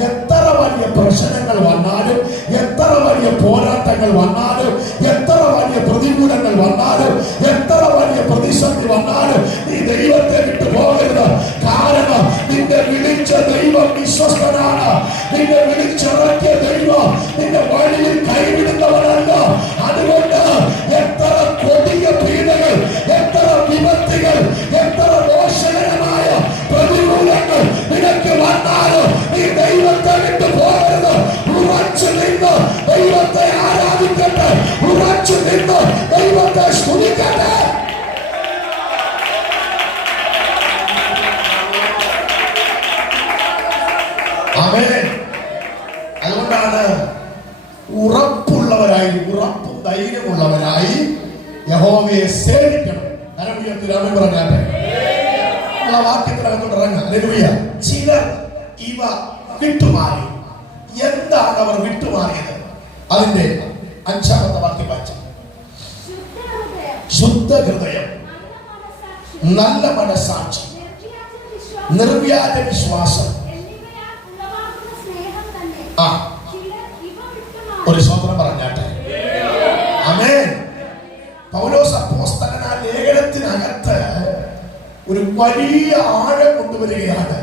എത്ര വലിയ പ്രശ്നങ്ങൾ വന്നാലും, എത്ര വലിയ പോരാട്ടങ്ങൾ വന്നാലും, എത്ര വലിയ പ്രതികൂലങ്ങൾ വന്നാലും, എത്ര വലിയ പ്രതിസന്ധി വന്നാലും നീ ദൈവത്തെ വിട്ടു പോകരുത്. കാരണം നിന്നെ വിളിച്ച ദൈവം വിശ്വസ്തനാണ്. നിന്നെ വിളിച്ചിറക്കിയ ദൈവം നിന്റെ വഴിയിൽ കൈവിടുന്നവനല്ല. അതുകൊണ്ട് എത്ര കൊടിയ പീഡകൾ, എത്ര വിപത്തുകൾ, എത്ര ദോഷകരമായ പ്രതികൂലങ്ങൾ നിനക്ക് വന്നാലും നീ ദൈവത്തെ വിട്ടു പോകരുത്. ഉറച്ചു നിന്ന് ദൈവത്തെ ആരാധിക്കട്ടെ. ഉറച്ചു നിന്ന് ദൈവത്തെ സ്തുതിക്കട്ടെ. ആമേൻ. അതുകൊണ്ടാണ് ഉറപ്പുള്ളവരായി, ഉറപ്പും ധൈര്യമുള്ളവരായി യഹോവയെ സേവിക്കണം. കരമുയർത്തി ആമേൻ പറഞ്ഞാട്ടെ. വാക്യത്തിനകത്തോട്ട് ഇറങ്ങാം. ഹല്ലേലൂയ. ചിലർ ഇവ വിട്ടുമാറി. എന്താണ് അവർ വിട്ടുമാറിയത്? അതിന്റെ 5-ാമത്തെ വാക്യം വായിച്ചു. ശുദ്ധ ഹൃദയം, നല്ല മനസാക്ഷി, നിർവ്യാജ വിശ്വാസം. ഒരു സ്വന്തം പറഞ്ഞാട്ടെ. ആമേൻ. പൗലോസ് അപ്പോസ്തലൻ ആ ലേഖനത്തിനകത്ത് ഒരു വലിയ ആഴം കൊണ്ടുവരികയാണ്.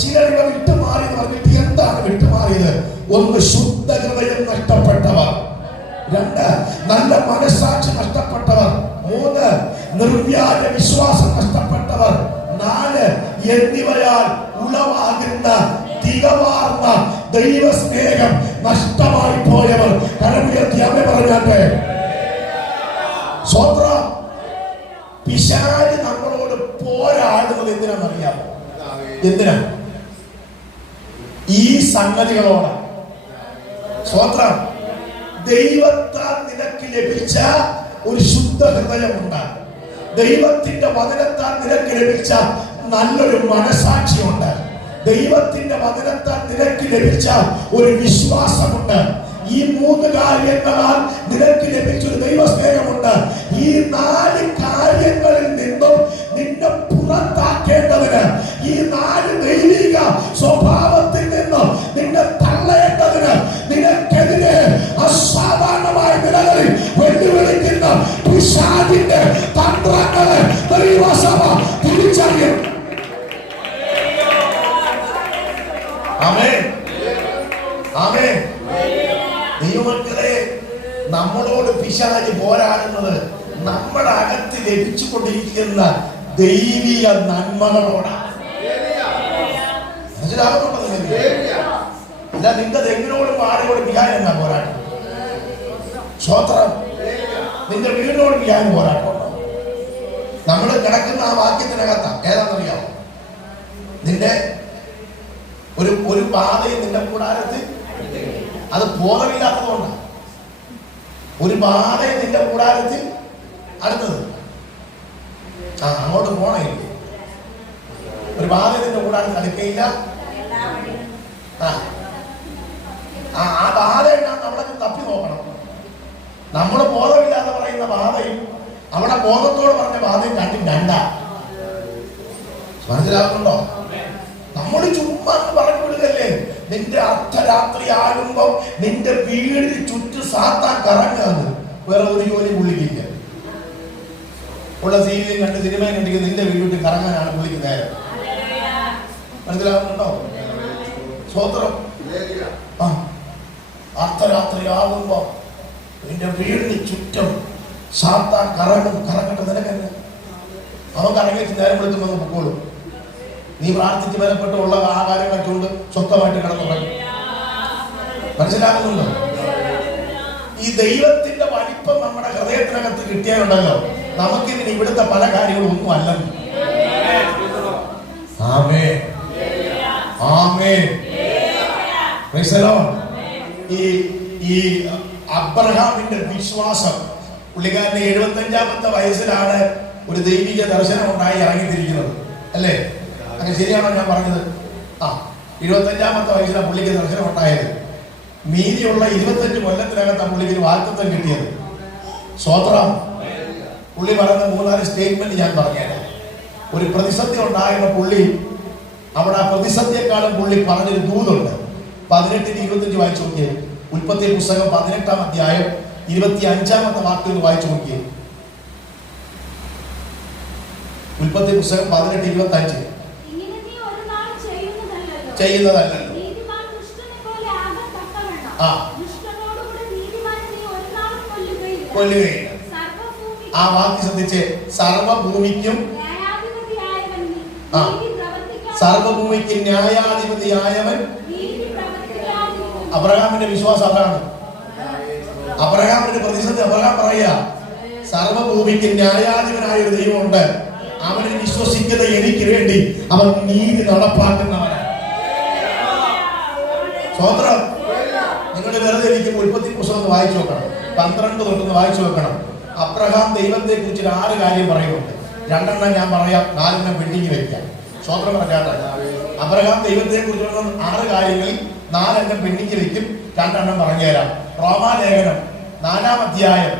ചിലർ ഇവ വിട്ടുമാറി എന്ന് പറഞ്ഞിട്ട് എന്താണ് വിട്ടുമാറിയത്? 1, ശുദ്ധ ഹൃദയം നഷ്ടപ്പെട്ടവർ. 2, നല്ല മനസാക്ഷി നഷ്ടപ്പെട്ടവർ. 3, നിർവ്യാജ വിശ്വാസം നഷ്ടപ്പെട്ടവർ. 4, എന്നിവയാൽ ഉളവാകുന്ന തികവാർന്ന ദൈവസ്നേഹം നഷ്ടമായി പോയവർ കരമുയർത്തി അമ്മ പറഞ്ഞാട്ടെ. സ്വത്രം. പിശാച് നമ്മളോട് പോരാടുന്നത് എന്തിനാണെന്നറിയാമോ? എന്തിനാ? ഈ സംഗതികളോട്. സ്വത്രം. ദൈവത്താൽ നിനക്ക് ലഭിച്ച ഒരു ശുദ്ധ ഹൃദയമുണ്ട്. ദൈവത്തിന്റെ വചനത്താൽ നിനക്ക് ലഭിച്ച നല്ലൊരു മനസാക്ഷിയുണ്ട്. ദൈവത്തിന്റെ വചനത്താൽ നിനക്ക് ലഭിച്ച ഒരു വിശ്വാസമുണ്ട്. ഈ 3 കാര്യങ്ങളാൽ നിനക്ക് ലഭിച്ചൊരു ദൈവസ്നേഹമുണ്ട്. ഈ 4 കാര്യങ്ങളിൽ നിന്നും നിന്നെ പുറത്താക്കേണ്ടതിന്, ഈ 4 ദൈവിക സ്വഭാവത്തിൽ നിന്നും നിന്നെ തള്ളേണ്ടതിന്, നിനക്കെതിരെ അസാധാരണമായ നിലകളിൽ വെല്ലുവിളിക്കുന്ന പിശാചിന്റെ തന്ത്രങ്ങളെ ദൈവസഭ തിരിച്ചറിയും. ആമേൻ, ആമേൻ. ദൈവമക്കളെ, നമ്മളോട് പിശാച് പോരാടുന്നത് നമ്മുടെ അകത്ത് ലഭിച്ചുകൊണ്ടിരിക്കുന്ന ദൈവിക നന്മകളോടാണ്. മനസ്സിലാകുന്നുണ്ടോ? ഇല്ല, നിന്റെ തെങ്ങിനോടും ആരോടും വിചാരം പോരാട്ടം. സ്വത്രം. നിന്റെ വീടിനോട് വിചാരം പോരാട്ടം. നമ്മൾ കിടക്കുന്ന ആ വാക്യത്തിനകത്താ. ഏതാണെന്നറിയാമോ? നിന്റെ ഒരു ബാധയും നിന്റെ കൂടാരത്തിൽ, അത് ബോധമില്ലാത്തതുകൊണ്ടാണ്. ഒരു ബാധയും നിന്റെ കൂടാരത്തിൽ അടുത്തത് അങ്ങോട്ട് പോണേ. ഒരു ബാധ നിന്റെ കൂടാരത്തിൽ അടുക്കയില്ല. ആ ബാധ എന്നാണ് നമ്മളെ തപ്പി നോക്കണം. നമ്മൾ ബോധമില്ലാതെ പറയുന്ന ബാധയും അവിടെ ബോധത്തോട് പറഞ്ഞ ബാധയും രണ്ടാ. മനസ്സിലാക്കുന്നുണ്ടോ? നമ്മൾ ചുമ്മാ പറഞ്ഞു വിടുകല്ലേ. നിന്റെ അർദ്ധരാത്രി ആകുമ്പോ നിന്റെ വീടിന് ചുറ്റും സാത്താൻ കറങ്ങാന്ന്. വേറെ ഒരു ജോലി പുള്ളിക്കില്ല. ഉള്ള സീരിയലും കണ്ട് സിനിമയും കണ്ടെങ്കിൽ നിന്റെ വീട്ടിൽ കറങ്ങാനാണ് പുള്ളിക്ക് നേരം. മനസ്സിലാകുന്നുണ്ടോ? സ്വത്രം. അർദ്ധരാത്രി ആകുമ്പോ നിന്റെ വീടിന് ചുറ്റും സാത്താൻ കറങ്ങട്ടെ. നിനക്കന്നെ അവൻ കറങ്ങിച്ച് നേരം വിളിക്കുമ്പോൾ പൊക്കോളും. നീ പ്രാർത്ഥിച്ച് ബലപ്പെട്ടുള്ള ആഹാരങ്ങൾ കൊണ്ട് സ്വന്തമായിട്ട് കിടന്നുറങ്ങും. മനസ്സിലാകുന്നുണ്ടോ? ഈ ദൈവത്തിന്റെ വലിപ്പം നമ്മുടെ ഹൃദയത്തിനകത്ത് കിട്ടിയാലുണ്ടല്ലോ, നമുക്കിതിന് ഇവിടുത്തെ പല കാര്യങ്ങളും ഒന്നും അല്ലെന്ന്. ആമേൻ, ആമേൻ. Praise the lord. ഈ അബ്രഹാമിന്റെ വിശ്വാസം, പുള്ളിക്കാരന്റെ 75-ാമത്തെ വയസ്സിലാണ് ഒരു ദൈവിക ദർശനം ഉണ്ടായി ഇറങ്ങിത്തിരിക്കുന്നത്, അല്ലേ? അങ്ങനെ ശരിയാണോ ഞാൻ പറഞ്ഞത്? 25-ാമത്തെ വയസ്സിലാണ് പുള്ളിക്ക് ദർശനം ഉണ്ടായത്. മീതിയുള്ള 25 കൊല്ലത്തിനകത്ത് പുള്ളിക്ക് ഒരു വാഗ്ദത്തം കിട്ടിയത്. സ്വത്രം. പുള്ളി പറയുന്ന 3-4 സ്റ്റേറ്റ്മെന്റ് ഞാൻ പറഞ്ഞുതരാം. ഒരു പ്രതിസന്ധി ഉണ്ടായിരുന്ന പുള്ളി അവിടെ ആ പ്രതിസന്ധിയെക്കാളും പുള്ളി പറഞ്ഞൊരു ദൂതുണ്ട്. 18-25 വായിച്ചു നോക്കിയേ. ഉൽപ്പത്തി പുസ്തകം 18-ാം അധ്യായം 25-ാമത്തെ വാക്യം വായിച്ചു നോക്കിയേ. ഉൽപ്പത്തി പുസ്തകം 18-25. ചെയ്യുന്നതല്ലല്ലോ. കൊല്ലുകയില്ല. ആ വാക്യം ശ്രദ്ധിച്ച്. സർവഭൂമിക്കും ന്യായാധിപതിയായവൻ. അബ്രഹാമിന്റെ വിശ്വാസം അതാണ്. അബ്രഹാമിന്റെ പ്രതിസന്ധി അബ്രഹാം പറയുക, സർവഭൂമിക്ക് ന്യായാധിപനായ ഒരു ദൈവമുണ്ട്. അവനെ വിശ്വസിക്കുന്ന എനിക്ക് വേണ്ടി അവൻ നീതി നടപ്പാക്കുന്നവനാണ്. സ്വതന്ത്രം. നിങ്ങൾ വെറുതെ ഇരിക്കുമ്പോൾ ഉൽപ്പത്തി പുസ്തകം ഒന്ന് വായിച്ചു നോക്കണം. 12 തൊട്ടൊന്ന് വായിച്ചു നോക്കണം. അബ്രഹാം ദൈവത്തെ കുറിച്ച് 6 കാര്യം പറയുന്നുണ്ട്. 2 ഞാൻ പറയാം, 4 പെൻഡിങ് വെക്കാം. സ്വതന്ത്രം പറഞ്ഞാട്ടെ. അബ്രഹാം ദൈവത്തെ കുറിച്ചുള്ള 6 കാര്യങ്ങളിൽ 4 പെൻഡിങ് വെക്കും. 2 പറഞ്ഞുതരാം. റോമാലേഖനം 4-ാം അധ്യായം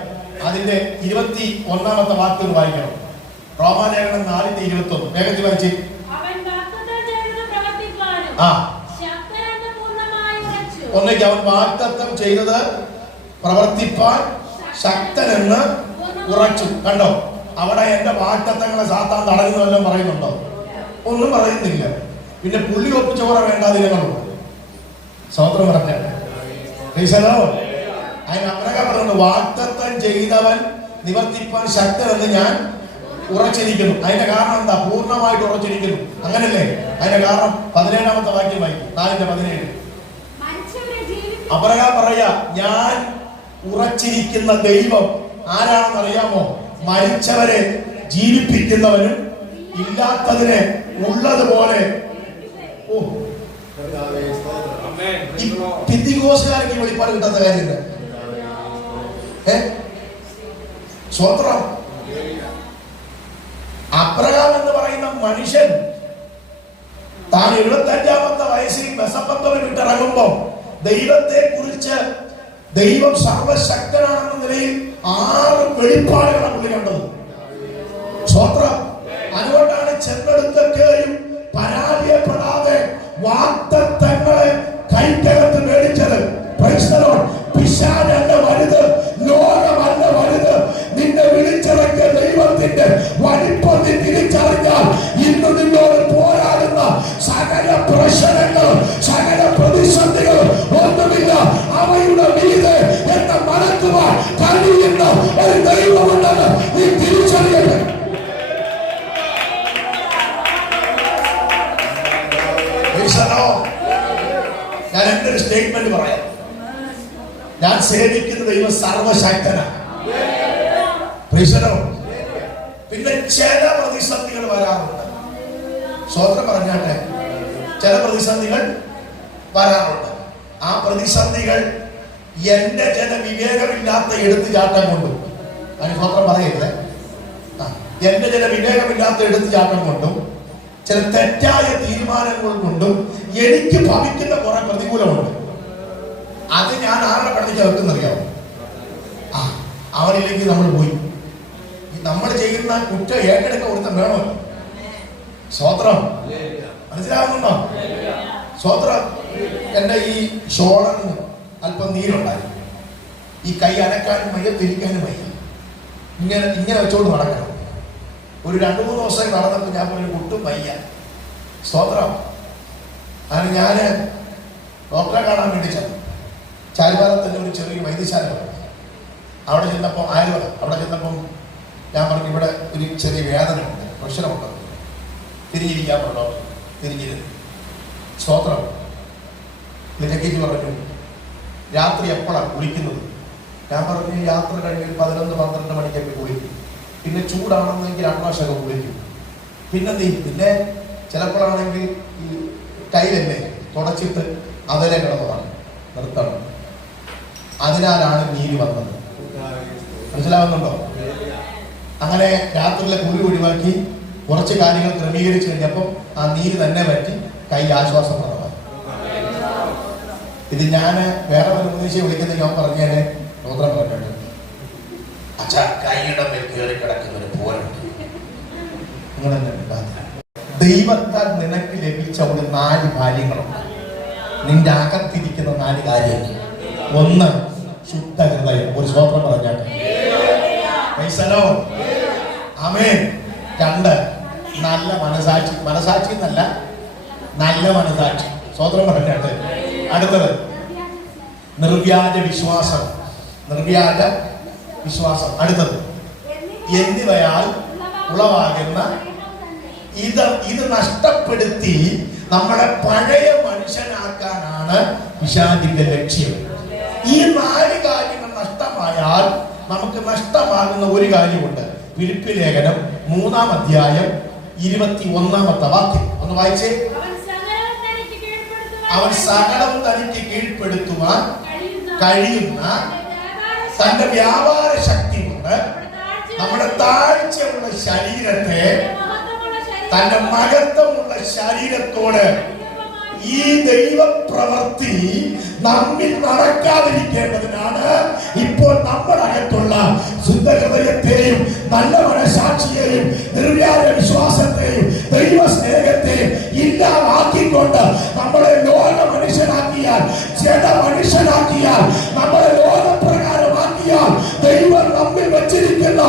അതിന്റെ 21-ാമത്തെ വാക്യം വായിക്കണം. റോമാലേഖനം 4:21 വേഗത്തിൽ വായിച്ച്. ഒന്നേക്ക് അവൻ വാഗ്ദത്തം ചെയ്തത് പ്രവർത്തിപ്പാൻ ശക്തനെന്ന് ഉറച്ചു. കണ്ടോ? അവിടെ എന്റെ വാഗ്ദത്തങ്ങളെ സാത്താൻ തടയുന്നതെല്ലാം പറയുന്നുണ്ടോ? ഒന്നും പറയുന്നില്ല. പിന്നെ പുള്ളി ഒപ്പിച്ച കുറെ വേണ്ടാതിരങ്ങളുണ്ട്. സ്വതന്ത്രം പറഞ്ഞ അതിന് അബ്രഹാം പറഞ്ഞു, വാഗ്ദത്തം ചെയ്തവൻ നിവർത്തിപ്പാൻ ശക്തനെന്ന് ഞാൻ ഉറച്ചിരിക്കുന്നു. അതിന്റെ കാരണം എന്താ? പൂർണ്ണമായിട്ട് ഉറച്ചിരിക്കുന്നു. അങ്ങനല്ലേ? അതിന്റെ കാരണം 17-ാമത്തെ വാക്യം വായിക്കും. 4:17. അബ്രഹാം പറയാ, ഞാൻ ഉറച്ചിരിക്കുന്ന ദൈവം ആരാണെന്ന് അറിയാമോ? മരിച്ചവരെ ജീവിപ്പിക്കുന്നവനും ഇല്ലാത്തതിനെ ഉള്ളതുപോലെ. ഓ, പെന്തിക്കോസ്തുകാർക്ക് ഈ വെളിപ്പാട് കിട്ടാത്ത കാര്യമില്ല. സ്വത്രം. അബ്രഹാം എന്ന് പറയുന്ന മനുഷ്യൻ താൻ 75-ാമത്തെ വയസ്സിൽ മെസൊപ്പൊത്താമിയ വിട്ടിറങ്ങുമ്പോ ദൈവത്തെ കുറിച്ച് ദൈവം സർവശക്തനാണെന്ന നിലയിൽ 6 വെളിപ്പാടുകളാണ് പുള്ളി കണ്ടത്. സ്വത്രം. അതുകൊണ്ടാണ് ചെന്നെടുത്തൊക്കെയും പരാജയപ്പെടാതെ വാഗ്ദത്തങ്ങളെ കൈക്കകത്ത് മേടിച്ചത്. പിശാചല്ല വലുത്, ലോകമല്ല വലുത്. നിന്നെ വിളിച്ചിറക്കിയ ദൈവത്തിന്റെ വലിപ്പം നീ തിരിച്ചറിഞ്ഞാൽ ഇന്ന് നിന്നോട് പോരാടുന്ന സകല പ്രശ്നങ്ങളും സകല പ്രതിസന്ധികളും ഒന്നുമില്ല. അവയുടെ മീതെ എന്നെ മടക്കുവാൻ കഴിയുന്ന ഒരു ദൈവമുണ്ടെന്ന് നീ തിരിച്ചറിയട്ടെ. ഞാൻ എന്റെ ഒരു സ്റ്റേറ്റ്മെന്റ് പറയാം. ഞാൻ സേവിക്കുന്ന ദൈവം സർവശക്തനാണ്. പിന്നെ ചില പ്രതിസന്ധികൾ വരാറുണ്ട്. സ്വതന്ത്രം പറഞ്ഞാട്ടെ, ചില പ്രതിസന്ധികൾ വരാറുണ്ട്. ആ പ്രതിസന്ധികൾ എന്റെ ചില വിവേകമില്ലാത്ത എടുത്തുചാട്ടം കൊണ്ടും, അതിന് സ്വതന്ത്രം പറയരുത്, എന്റെ ചില വിവേകമില്ലാത്ത എടുത്തുചാട്ടം കൊണ്ടും ചില തെറ്റായ തീരുമാനങ്ങൾ കൊണ്ടും എനിക്ക് ഭവിക്കുന്ന കുറെ പ്രതികൂലമുണ്ട്. അത് ഞാൻ ആരുടെ പഠിച്ച് വെക്കുന്നറിയാമോ? അവനില്ലെങ്കിൽ നമ്മൾ പോയി. നമ്മൾ ചെയ്യുന്ന കുറ്റം ഏറ്റെടുക്കാൻ ഒരുത്തം വേണോ? സ്വത്രം. മനസ്സിലാകുന്നുണ്ടോ? സ്വത്രം. എന്റെ ഈ ഷോളറിന് അല്പം നീരുണ്ടായി. ഈ കൈ അനക്കാനും വയ്യ, തിരിക്കാനും വയ്യ. ഇങ്ങനെ വെച്ചോണ്ട് നടക്കണം. ഒരു 2-3 ദിവസം നടന്നപ്പോൾ ഞാൻ പറഞ്ഞു ഒട്ടും വയ്യ. സ്വത്രം. അങ്ങനെ ഞാൻ ഡോക്ടറെ കാണാൻ വേണ്ടി ചെന്നു. ചാരിവാരത്തന്നെ ഒരു ചെറിയ വൈദ്യശാല. അവിടെ ചെന്നപ്പോൾ ആയുർവേദം. അവിടെ ചെന്നപ്പം ഞാൻ പറഞ്ഞു ഇവിടെ ഒരു ചെറിയ വേദനയുണ്ട്, പ്രശ്നമുണ്ട്, തിരിഞ്ഞിരിക്കാൻ പറഞ്ഞു. ഡോക്ടർ തിരിഞ്ഞിരുന്നു. സ്തോത്രം. ലിജക്കേജ് പറഞ്ഞു രാത്രി എപ്പോഴാണ് കുളിക്കുന്നത്? ഞാൻ പറഞ്ഞു യാത്ര കഴിഞ്ഞ് 11-12 മണിക്കൊക്കെ കുളിക്കും. പിന്നെ ചൂടാണെന്നെങ്കിൽ 2 പ്രാവശ്യമൊക്കെ കുളിക്കും. പിന്നെ ചിലപ്പോഴാണെങ്കിൽ ഈ കയ്യിലല്ലേ തുടച്ചിട്ട് അതിലെ കിടന്നതാണ് നിർത്തണം. അതിനാലാണ് നീര് വന്നത്. മനസ്സിലാവുന്നുണ്ടോ? അങ്ങനെ രാത്രിയിലെ കുളി ഒഴിവാക്കി കുറച്ച് കാര്യങ്ങൾ ക്രമീകരിച്ചു കഴിഞ്ഞപ്പോൾ ആ നീര് തന്നെ പറ്റി കൈ ആശ്വാസപ്രദമായി. ഇത് ഞാൻ വേറെ ഒരു ഉപദേശിയെ വിളിക്കുന്ന ഞാൻ പറഞ്ഞേനെ നോത്രം പറഞ്ഞിട്ട്, അച്ഛാ കൈയുടെ മേൽ കയറി കിടക്കുന്നൊരു പോലുണ്ട്. നിങ്ങൾ തന്നെ ദൈവത്താൽ നിനക്ക് ലഭിച്ച ഒരു 4 കാര്യങ്ങളുണ്ട്. നിന്റെ അകത്തിരിക്കുന്ന 4 കാര്യങ്ങൾ. 1 ശുദ്ധ ഹൃദയം. ഒരു സ്വത്രം പറഞ്ഞാട്ടെ. ആമേൻ. 2 നല്ല മനസാക്ഷി. മനസാക്ഷി എന്നല്ല, നല്ല മനസാക്ഷി. സ്വത്രം പറഞ്ഞാട്ടെ. അടുത്തത് നിർവ്യാജ വിശ്വാസം. നിർവ്യാജ വിശ്വാസം. അടുത്തത് എന്നിവയാൽ ഉളവാകുന്ന ഇത് നഷ്ടപ്പെടുത്തി നമ്മളെ പഴയ മനുഷ്യനാക്കാനാണ് പിശാചിന്റെ ലക്ഷ്യം. ഈ 4 കാര്യങ്ങൾ നഷ്ടമായാൽ നമുക്ക് നഷ്ടമാകുന്ന ഒരു കാര്യമുണ്ട്. ഫിലിപ്പി ലേഖനം 3-ാം അധ്യായം 21-ാമത്തെ വാക്യം ഒന്ന് വായിച്ചേ. അവൻ സകലവും തനിക്ക് കീഴ്പ്പെടുത്തുവാൻ കഴിയുന്ന തന്റെ വ്യാപാര ശക്തി കൊണ്ട് നമ്മുടെ താഴ്ചയുള്ള ശരീരത്തെ തന്റെ മഹത്വമുള്ള ശരീരത്തോട് ഈ ദൈവപ്രവൃത്തി നമ്മിൽ നടക്കാതിരിക്കേണ്ടതിനാണ് ഇപ്പോൾ നമ്മുടെ അകത്തുള്ള ശുദ്ധഹൃദയത്തെയും നല്ല മനസാക്ഷിയെയും നിർവ്യാജ വിശ്വാസത്തെയും ദൈവ സ്നേഹത്തെയും ഇല്ലാതാക്കിക്കൊണ്ട് നമ്മളെ ലോക മനുഷ്യനാക്കിയാൽ, ജഡ മനുഷ്യനാക്കിയാൽ, നമ്മളെ ലോകപ്രകാരമാക്കിയാൽ ദൈവം നമ്മിൽ വെച്ചിരിക്കുന്ന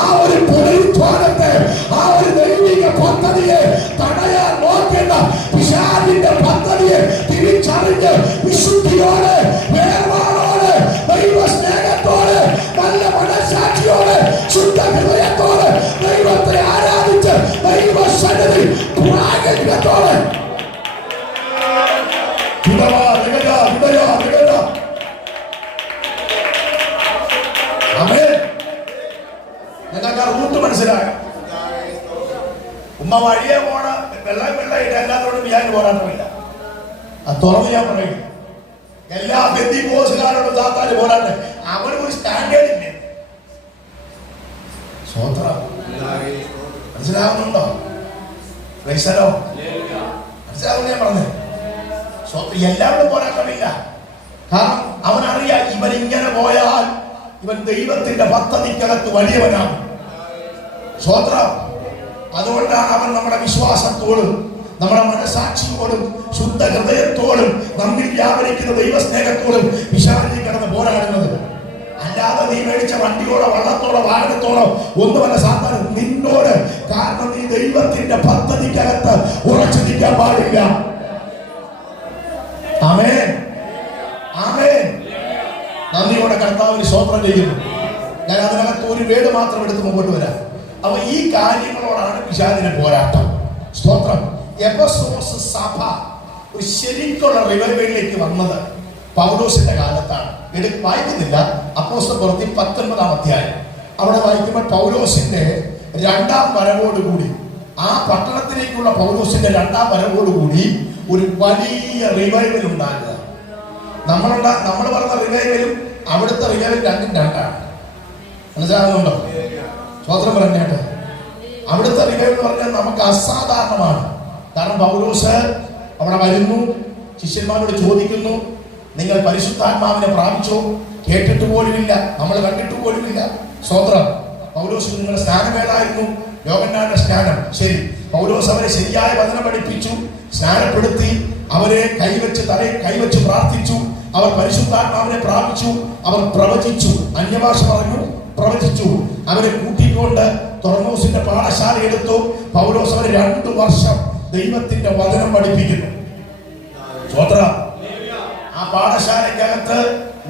ആ ഒരു പുനരുത്ഥാനത്തെ, ആ ഒരു ദൈവിക പദ്ധതിയെ തടയാൻ നോക്കേണ്ട പിശാചിന്റെ പദ്ധതിയെ തിരിച്ചറിഞ്ഞ് വിശുദ്ധിയോടെ, വേർപാടോടെ, ദൈവ സ്നേഹത്തോടെ, നല്ല മനസാക്ഷിയോടെ, ശുദ്ധ ഹൃദയത്തോടെ ദൈവത്തെ ആരാധിച്ച് ദൈവ സന്നിധി പ്രാഗൽഭ്യത്തോടെ നിങ്ങൾക്ക് ആ റൂട്ട് മനസ്സിലായോ? ഉമ്മ വഴിയെ പോണ വെള്ളമായിട്ട് എല്ലാത്തോടും ഞാൻ പോരാട്ടമില്ല. അത് തുറന്ന് ഞാൻ പറയും. എല്ലാ ബന്ധുക്കോസുകാരോടും താത്താല് പോരാട്ടെ. അവർക്ക് ഒരു സ്റ്റാൻഡേർഡ് ഇല്ല. സ്വോത്രം മനസ്സിലാവുന്നുണ്ടോ? മനസ്സിലാവുന്ന ഞാൻ പറഞ്ഞത്. എല്ലാവരും പോരാട്ടമില്ല. കാരണം അവനറിയാം ഇവൻ ഇങ്ങനെ പോയാൽ ഇവൻ ദൈവത്തിന്റെ പദ്ധതിക്കകത്ത് വലിയവനാണ്. സ്വോത്രം. അതുകൊണ്ടാണ് അവൻ നമ്മുടെ വിശ്വാസത്തോടും നമ്മുടെ മനസാക്ഷിയോടും ശുദ്ധ ഹൃദയത്തോടും നമ്മിൽ വ്യാപരിക്കുന്ന ദൈവസ്നേഹത്തോടും പിശാചിൽ കിടന്ന് പോരാടുന്നത്. അല്ലാതെ നീ മേടിച്ച വണ്ടിയോടോ വള്ളത്തോടോ വാഹനത്തോടോ ഒന്നുമല്ല സാത്താൻ നിന്നോട്. കാരണം നീ ദൈവത്തിന്റെ പദ്ധതിക്കകത്ത് ഉറച്ചു നിൽക്കാൻ പാടില്ല. ആമേൻ, ആമേൻ. നന്ദിയോടെ കർത്താവിന് സ്തോത്രം ചെയ്യുന്നു. ഞാൻ അതിനകത്ത് ഒരു വേട് മാത്രം എടുത്ത് മുമ്പോട്ട് വരാം. അപ്പൊ ഈ കാര്യങ്ങളോടാണ് പിശാചിന്റെ പോരാട്ടം. സ്തോത്രം. എഫെസോസ് സഭ ഒരു ശരിക്കുള്ള റിവൈവലിലേക്ക് വന്നത് പൗലോസിന്റെ കാലത്താണ്. വായിക്കുന്നില്ല. അപ്പോസ്തലപ്രവൃത്തി 19-ാം അധ്യായം അവിടെ വായിക്കുമ്പോൾ പൗലോസിന്റെ രണ്ടാം വരവോടുകൂടി, ആ പട്ടണത്തിലേക്കുള്ള പൗലോസിന്റെ രണ്ടാം വരവോടുകൂടി ഒരു വലിയ റിവൈവൽ ഉണ്ടാകുക. നമ്മൾ പറഞ്ഞ റിവൈവലും അവിടുത്തെ റിവൈവൽ രണ്ടും രണ്ടാണ്. മനസ്സിലാകുന്നുണ്ടോ? സ്വതന്ത്രം പറഞ്ഞാട്ട് അവിടുത്തെ റിവൈവൽ എന്ന് പറഞ്ഞാൽ നമുക്ക് അസാധാരണമാണ്. കാരണം പൗലോസ് അവിടെ വരുന്നു, ശിഷ്യന്മാരോട് ചോദിക്കുന്നു, നിങ്ങൾ പരിശുദ്ധാത്മാവിനെ പ്രാപിച്ചോ? കേട്ടിട്ട് പോലുമില്ല, നമ്മൾ കണ്ടിട്ട് പോലുമില്ല. സ്വതന്ത്രം. പൗലോസ് നിങ്ങളുടെ സ്നാനം ഏതായിരുന്നു? യോഹന്നാന്റെ സ്നാനം. ശരി. പൗലോസ് അവരെ ശരിയായ വചനം പഠിപ്പിച്ചു, സ്നാനപ്പെടുത്തി, അവരെ തലയിൽ കൈവച്ച് പ്രാർത്ഥിച്ചു. അവർ പരിശുദ്ധാത്മാവിനെ പ്രാപിച്ചു. അവർ പ്രവചിച്ചു, അന്യഭാഷ പറഞ്ഞു, പ്രവചിച്ചു. അവരെ കൂട്ടിക്കൊണ്ട് തുറമോസിന്റെ പാഠശാല എടുത്തു. പൗലോസ് അവരെ 2 വർഷം ദൈവത്തിന്റെ വചനം പഠിപ്പിക്കുന്നു. സ്വതന്ത്രം. ആ പാഠശാലയ്ക്കകത്ത്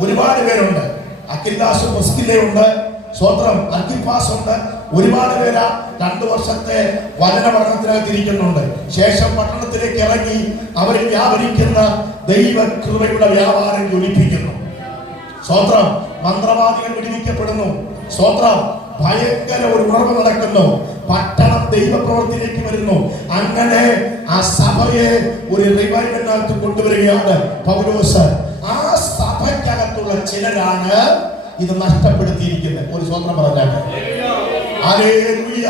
ഒരുപാട് പേരുണ്ട്. അക്കില്ലാസും പ്രിസ്കില്ലയുണ്ട്. സ്വതന്ത്രം. അർക്കിപ്പാസ് ഉണ്ട്. ഒരുപാട് പേര് 2 വർഷത്തെ വചന പഠനത്തിനകത്ത് ഇരിക്കുന്നുണ്ട്. ശേഷം പട്ടണത്തിലേക്ക് ഇറങ്ങി അവരിൽ വ്യാപരിക്കുന്ന ദൈവകൃപയുടെ വ്യാപാരം ജ്വലിപ്പിക്കുന്നു. സ്വതന്ത്രം. മന്ത്രവാദികൾ വിടുവിക്കപ്പെടുന്നു. സ്വതന്ത്രം. ഭയങ്കര ഒരു ഉണർവ് നടക്കുന്നു. പട്ടണം ദൈവപ്രവൃത്തിയിലേക്ക് വരുന്നു. അങ്ങനെ ആ സഭയെ ഒരു റിവൈവലിനകത്ത് കൊണ്ടുവരികയാണ് പൗലോസ്. ആ സഭയ്ക്കകത്തുള്ള ചിലരാണ് ഇത് നഷ്ടപ്പെടുത്തിയിരിക്കുന്നത്. ഒരു സ്വതന്ത്രം പറഞ്ഞാൽ ഹല്ലേലൂയ.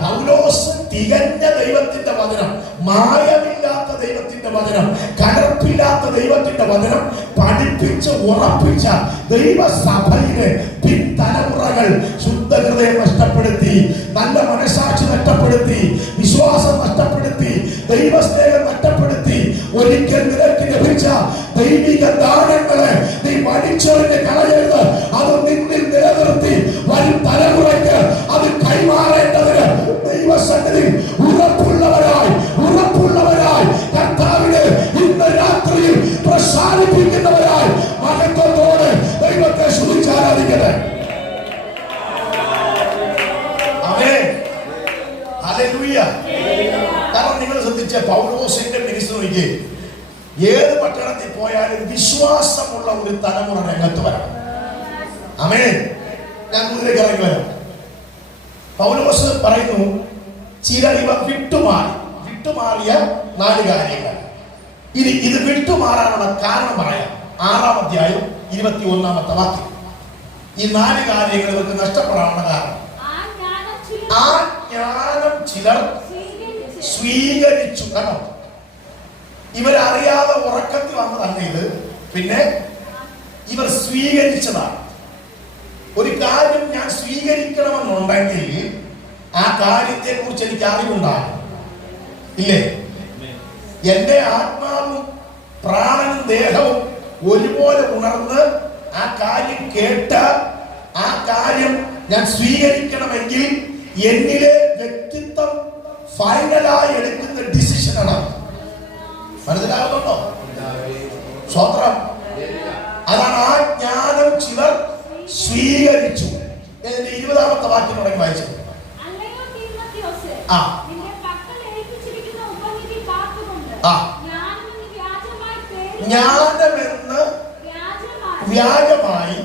പൗലോസ് തികഞ്ഞ ദൈവത്തിന്റെ വചനം, മായമില്ലാത്ത ദൈവത്തിന്റെ വചനം, കലർപ്പില്ലാത്ത ദൈവത്തിന്റെ വചനം പഠിപ്പിച്ച് ഉറപ്പിച്ച ദൈവസഭയിലെ പിൻതലമുറകൾ ശുദ്ധ ഹൃദയം നഷ്ടപ്പെടുത്തി, നല്ല മനസാക്ഷി നഷ്ടപ്പെടുത്തി, വിശ്വാസം നഷ്ടപ്പെടുത്തി, ദൈവസ്നേഹം നഷ്ടപ്പെടുത്തി. ഒരിക്കൽ നിനക്ക് ലഭിച്ച ദൈവിക ദാനങ്ങളെ നീ മടിച്ചെറിഞ്ഞ് കളയരുത്. അത് നിന്നിൽ നിലനിർത്തി വരും തലമുറയ്ക്ക് അത് കൈമാറേണ്ടതിന് ദൈവസന്നിധി ഉറപ്പുള്ളവരായി കർത്താവിനെ ഇന്ന് രാത്രിയിൽ പ്രസാദിപ്പിക്കുന്നവരായി മഹത്വത്തോടെ ദൈവത്തെ സ്തുതിച്ച് ആരാധിക്കട്ടെ. ആമേൻ, ഹല്ലേലൂയ. കാരണം നിങ്ങൾ ശ്രദ്ധിച്ച പൗലോസിന്റെ മിനിസ്ട്രിക്ക് ഏത് പട്ടണത്തിൽ പോയാലും വിശ്വാസമുള്ള ഒരു തലമുറ രംഗത്ത് വരണം. ആമേൻ. ഞാൻ ഇതിലേക്ക് ഇറങ്ങി വരാം. പൗലോസ് പറയുന്നു, ചിലർ ഇവ വിട്ടുമാറിയ 4 കാര്യങ്ങൾ. ഇത് വിട്ടുമാറാനുള്ള കാരണം പറയാം. 6-ാം അധ്യായം 21-ാമത്തെ വാക്യം. ഈ 4 കാര്യങ്ങൾ ഇവർക്ക് നഷ്ടപ്പെടാനുള്ള കാരണം. ആ ജ്ഞാനം ചിലർ സ്വീകരിച്ചു. കേട്ടോ, ഇവരറിയാതെ ഉറക്കത്തിൽ വന്നതല്ല ഇത്. പിന്നെ ഇവർ സ്വീകരിച്ചതാണ്. ഒരു കാര്യം ഞാൻ സ്വീകരിക്കണമെന്നുണ്ടെങ്കിൽ ആ കാര്യത്തെ കുറിച്ച് എനിക്ക് അറിവുണ്ടാകും. ഇല്ലേ? എന്റെ ആത്മാവും പ്രാണനും ദേഹവും ഒരുപോലെ ഉണർന്ന് ആ കാര്യം കേട്ട് ആ കാര്യം ഞാൻ സ്വീകരിക്കണമെങ്കിൽ എന്നിലെ വ്യക്തിത്വം ഫൈനലായി എടുക്കുന്ന ഡിസിഷനാണ്. മനസ്സിലാകുന്നുണ്ടോ? സ്വതന്ത്രം. അതാണ് ആ ജ്ഞാനം ചിലർ സ്വീകരിച്ചു. 20-ാമത്തെ വാക്യം തുടങ്ങി വായിച്ചത്. ജ്ഞാനമെന്ന് വ്യാജമായി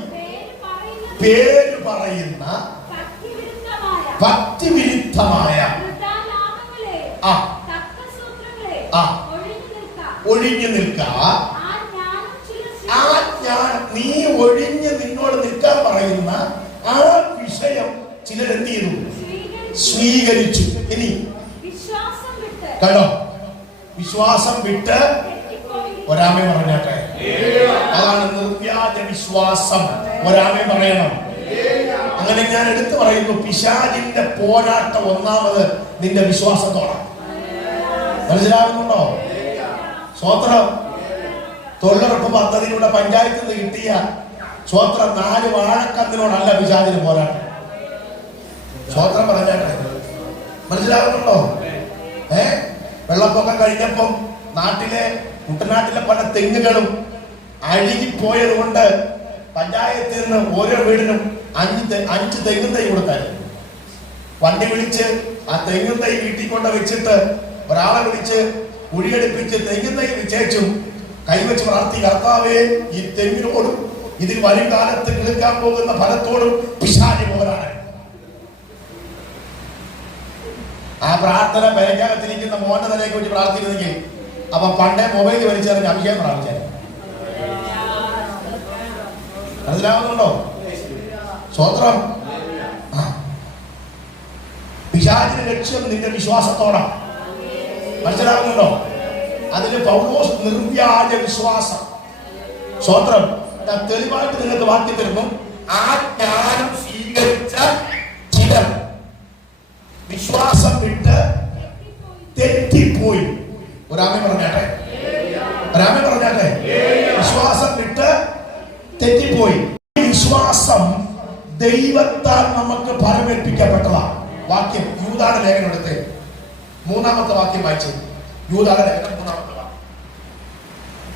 പേര് പറയുന്ന ഭക്തിവിരുദ്ധമായ ഒഴിഞ്ഞു നിൽക്കുക. നീ ഒഴിഞ്ഞ് നിന്നോട് നിൽക്കാൻ പറയുന്ന ആ വിഷയം ചിലരെന്ത് ചെയ്തു? സ്വീകരിച്ചു. ഇനി കണ്ടോ, വിശ്വാസം വിട്ട് ഒരാമേ പറഞ്ഞാട്ടെ. അതാണ് നിർവ്യാജ വിശ്വാസം. ഒരാമേ പറയണം. അങ്ങനെ ഞാൻ എടുത്തു പറയുന്നു, പിശാചിന്റെ പോരാട്ടം ഒന്നാമത് നിന്റെ വിശ്വാസത്തോടെ. മനസ്സിലാകുന്നുണ്ടോ? സ്വോത്രം. തൊഴിലുറപ്പ് പദ്ധതിയിലൂടെ പഞ്ചായത്തിൽ നിന്ന് കിട്ടിയ സ്വോത്രം 4 വാഴക്കന്നിനോടല്ല പിശാചിന് പോരാട്ടം. സ്വോത്രം പറഞ്ഞാട്ടെ. മനസ്സിലാകുന്നുണ്ടോ? വെള്ളപ്പൊക്കം കഴിഞ്ഞപ്പം കുട്ടനാട്ടിലെ പല തെങ്ങുകളും അഴുകിപ്പോയത് കൊണ്ട് പഞ്ചായത്തിൽ നിന്ന് ഓരോ വീടിനും 5 തെങ്ങും തൈ കൊടുത്തായിരുന്നു. വണ്ടി വിളിച്ച് ആ തെങ്ങും തൈ വീട്ടിൽ കൊണ്ട് വെച്ചിട്ട് ഒരാളെ വിളിച്ച് കുഴിയെടുപ്പിച്ച് തെങ്ങും തൈ വിശേഷിച്ചും കൈവച്ച് പ്രാർത്ഥി, കർത്താവേ ഈ തെങ്ങിനോടും ഇതിൽ വരും കാലത്ത് കിളുക്കാൻ പോകുന്ന ഫലത്തോടും പിശാചി പോരാണ്. ആ പ്രാർത്ഥന പേരക്കകത്തിരിക്കുന്ന മോന്റെ തലയൊക്കെ വെച്ച് പ്രാർത്ഥിക്കുന്നെങ്കിൽ അപ്പൊ പണ്ടേ മൊബൈൽ വലിച്ചെറിഞ്ഞ് അഭിഷേകം പ്രാർത്ഥിച്ചാൽ. മനസ്സിലാവുന്നുണ്ടോ? സ്വോത്രം. പിശാചിന്റെ ലക്ഷ്യം നിന്റെ വിശ്വാസത്തോടാണ്. മനസ്സിലാവുന്നുണ്ടോ? അതിന് പൗലോസ് നിർവ്യാജ വിശ്വാസം. സ്വോത്രം. ഞാൻ തെളിവായിട്ട് നിങ്ങൾക്ക് വാക്യം തരുന്നു. ആ ജ്ഞാനം സ്വീകരിച്ച ചിലർ വിശ്വാസം വിട്ട് തെറ്റിപ്പോയി. ഒരാമേ പറഞ്ഞാട്ടെ. ഒരാമേ പറഞ്ഞാട്ടെ. വിശ്വാസം വിട്ട് തെറ്റിപ്പോയി. വിശ്വാസം ദൈവത്താൽ നമുക്ക് ഫലമേൽപ്പിക്കപ്പെട്ടതാണ്. വാക്യം യൂദായുടെ ലേഖനം എടുത്ത് 3-ാമത്തെ വാക്യം വായിച്ചു. യൂദായുടെ ലേഖനം 3-ാമത്തെ വാക്യം.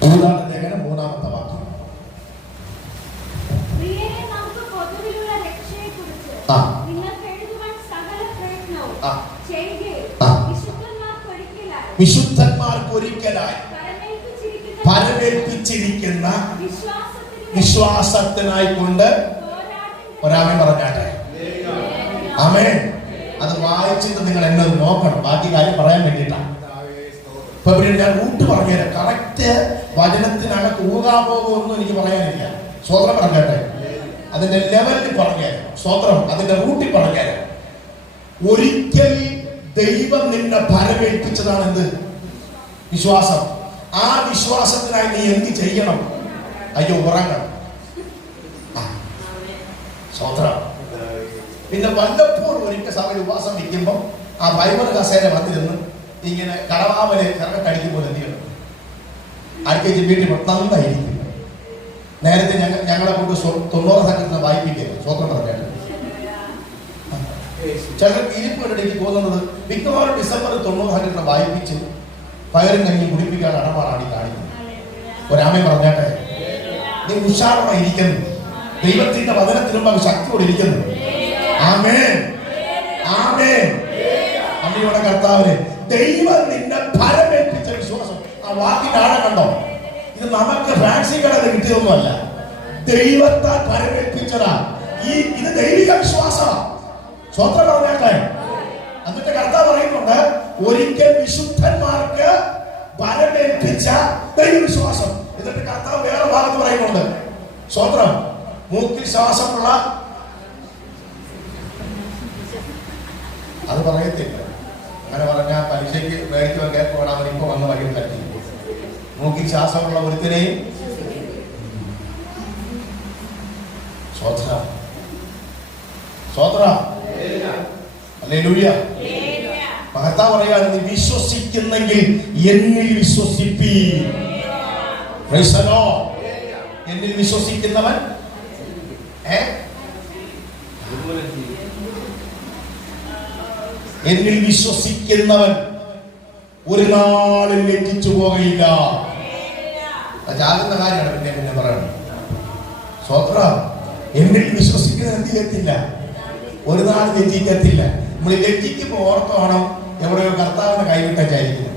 യൂദായുടെ ലേഖനം 3-ാമത്തെ വാക്യം. വിശുദ്ധന്മാർക്ക് ഒരിക്കലായി ഫലമേൽപ്പിച്ചിരിക്കുന്ന വിശ്വാസത്തിനായി കൊണ്ട് ഒരാമേ പറഞ്ഞാട്ടെ. ആമേൻ. അത് വായിച്ചിട്ട് നിങ്ങൾ എന്നെ നോക്കണം. ബാക്കി കാര്യം പറയാൻ വേണ്ടിയിട്ടാണ്. ഇപ്പൊ ഞാൻ റൂട്ട് പറഞ്ഞുതരാം. കറക്റ്റ് വചനത്തിനകത്ത് ഊകാൻ പോകുമെന്നും എനിക്ക് പറയാനില്ല. സ്വോത്രം പറഞ്ഞാട്ടെ. അതിന്റെ ലെവലിൽ പറഞ്ഞുതരാം. സ്വോത്രം. അതിന്റെ റൂട്ടിൽ പറഞ്ഞുതരാം. ഒരിക്കൽ ദൈവം നിന്നെ ഫലമേൽപ്പിച്ചതാണ് എന്ത്? വിശ്വാസം. ആ വിശ്വാസത്തിനായി നീ എന്ത് ചെയ്യണം? അയ്യോ, ഉറങ്ങണം. സ്വോത്രം. പിന്നെ വല്ലപ്പോഴും ഒരിക്കൽ സഭയിൽ ഉപവാസം വയ്ക്കുമ്പോൾ ആ ബൈബിൾ കസേര വന്നിരുന്ന് ഇങ്ങനെ കടവാമലെ കടിക്കുമ്പോൾ എന്ത് ചെയ്യണം? അടുത്തേക്ക് വീട്ടിൽ നന്നായിരിക്കും. നേരത്തെ ഞങ്ങളെ കൊണ്ട് 90 സംഘത്തിന് വായിപ്പിക്കരുത്. സ്വോത്രം പറഞ്ഞാൽ ചിലർ ഇരിപ്പിടയ്ക്ക് പോകുന്നത് മിക്കവാറും ഡിസംബർ 90 സംഘത്തിന് വായിപ്പിച്ച് പകരം കഞ്ഞി കുടിപ്പിക്കാൻ അടപാടാണ് ഈ കാണിക്കുന്നത്. ഒരാമേ പറഞ്ഞാട്ടെ. നീ ഉഷാറായിരിക്കുന്നു. ദൈവത്തിന്റെ വചനത്തിനുമ്പോൾ ശക്തിയോടെ ഇരിക്കുന്നു. ആമേൻ. ആമേൻ. അമ്മയുടെ കർത്താവിനെ ദൈവം നിന്നെ ഫലമേൽപ്പിച്ച വിശ്വാസം. ആ വാക്കിന്റെ ആഴം കണ്ടോ? ഇത് നമുക്ക് ഫാൻസി കടന്ന് കിട്ടിയതൊന്നുമല്ല. ദൈവത്താൽ ഫലമേൽപ്പിച്ചതാ. ഇത് ദൈവിക വിശ്വാസമാണ്. സ്വോത്രം പറഞ്ഞാട്ടെ. എന്നിട്ട് കർത്താവ് പറയുന്നുണ്ട്, ഒരിക്കൽ വിശുദ്ധന്മാർക്ക് ഫലമേൽപ്പിച്ച ദൈവവിശ്വാസം. എന്നിട്ട് കർത്താവ് വേറെ ഭാഗത്ത് പറയുന്നുണ്ട്. സ്വോത്രം. മൂക്കിൽ ശ്വാസമുള്ള അത് പറയത്തില്ല. അങ്ങനെ പറഞ്ഞാൽ പരീക്ഷയ്ക്ക് മേടിച്ചു കേൾക്കണം. അവൻ ഇപ്പൊ വന്ന വഴി പറ്റി. മൂക്കിൽ ശ്വാസമുള്ള ഒരുത്തിനെയും സ്വോത്ര സ്വോത്ര ഹല്ലേലൂയ. കർത്താവ് പറയാണ്, നീ വിശ്വസിക്കുന്നെങ്കിൽ എന്നിൽ വിശ്വസിപ്പീൻ. Price the Lord. എന്നിൽ വിശ്വസിക്കുന്നവൻ എന്നിൽ വിശ്വസിക്കുന്നവൻ ഒരു നാളിൽ ലജ്ജിച്ചു പോകയില്ല. ജാകുന്ന കാര്യമാണ് പിന്നെ പറയണം. സ്വോത്രം. എന്നിൽ വിശ്വസിക്കുന്ന എന്തിലെത്തില്ല, ഒരു നാൾ ലജ്ജിക്കത്തില്ല. നമ്മൾ ലജ്ജിക്കുമ്പോൾ ഓർത്തോണം എവിടെയോ കർത്താവിനെ കൈവിട്ടായിരിക്കുന്നത്.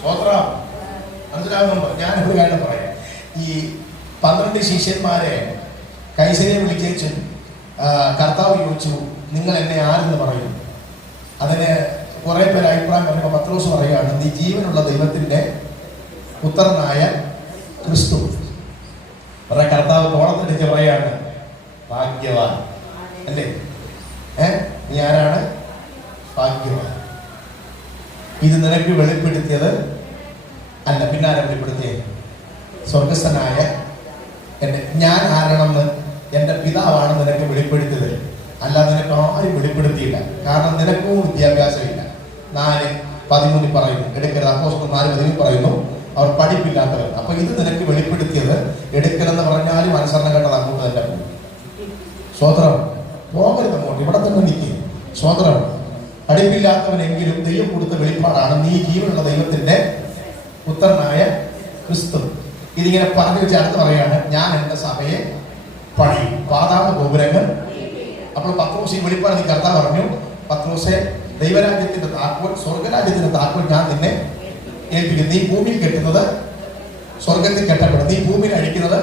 സ്വോത്രം. മനസ്സിലാകുന്നുണ്ടോ? ഞാൻ ഒരു കാര്യം പറയാം. ഈ 12 ശിഷ്യന്മാരെ കൈസരെ വിളിച്ചു കർത്താവ് ചോദിച്ചു, നിങ്ങൾ എന്നെ ആരെന്ന് പറയും? അതിന് കുറെ പേര് അഭിപ്രായം പറയുമ്പോൾ പത്രോസ് പറയുകയാണ്, നീ ജീവനുള്ള ദൈവത്തിന്റെ പുത്രനായ ക്രിസ്തു. അവരുടെ കർത്താവ് തോളത്തടിച്ച് പറയാണ്, ഭാഗ്യവാൻ അല്ലേ? നീ ആരാണ്? ഭാഗ്യവാൻ. ഇത് നിനക്ക് വെളിപ്പെടുത്തിയത് അല്ല, പിന്നെ ആരെ വെളിപ്പെടുത്തിയത്? സ്വർഗസ്ഥനായ ഞാൻ ആരാണെന്ന് എൻ്റെ പിതാവാണ് നിനക്ക് വെളിപ്പെടുത്തിയത്, അല്ല നിനക്ക് ആരും വെളിപ്പെടുത്തിയില്ല. കാരണം നിനക്കും വിദ്യാഭ്യാസമില്ല. 4:13 പറയുന്നു, എടുക്കരുത്. അപ്പോസ്തലൻ 4:13 പറയുന്നു, അവർ പഠിപ്പില്ലാത്തവർ. അപ്പൊ ഇത് നിനക്ക് വെളിപ്പെടുത്തിയത്, എടുക്കലെന്ന് പറഞ്ഞാലും അനുസരണം കേട്ടത് അങ്ങോട്ട് തന്നെ പോകും. സ്വതന്ത്രം പോകരുത്, അങ്ങോട്ട് ഇവിടെ തന്നെ നിൽക്കും. സ്വതന്ത്രം. പഠിപ്പില്ലാത്തവനെങ്കിലും ദൈവം കൊടുത്ത വെളിപ്പാടാണ്, നീ ജീവനുള്ള ദൈവത്തിന്റെ പുത്രനായ ക്രിസ്തു. ഇതിങ്ങനെ പറഞ്ഞു വെച്ച് അടുത്ത് പറയാണ്, ഞാൻ എൻ്റെ സഭയെ പണിയും, പാതാള ഗോപുരങ്ങൾ. അപ്പോൾ പത്രോസ് ഈ വെളിപ്പാട് നീ കർത്താവ് പറഞ്ഞു, പത്രോസെ, ദൈവരാജ്യത്തിന്റെ താക്കോൽ, സ്വർഗരാജ്യത്തിന്റെ താക്കോൽ ഞാൻ നിന്നെ ഏൽപ്പിക്കും. നീ ഭൂമിയിൽ കെട്ടുന്നത് സ്വർഗത്തിൽ കെട്ടപ്പെടും, നീ ഭൂമിയിൽ അഴിക്കുന്നത്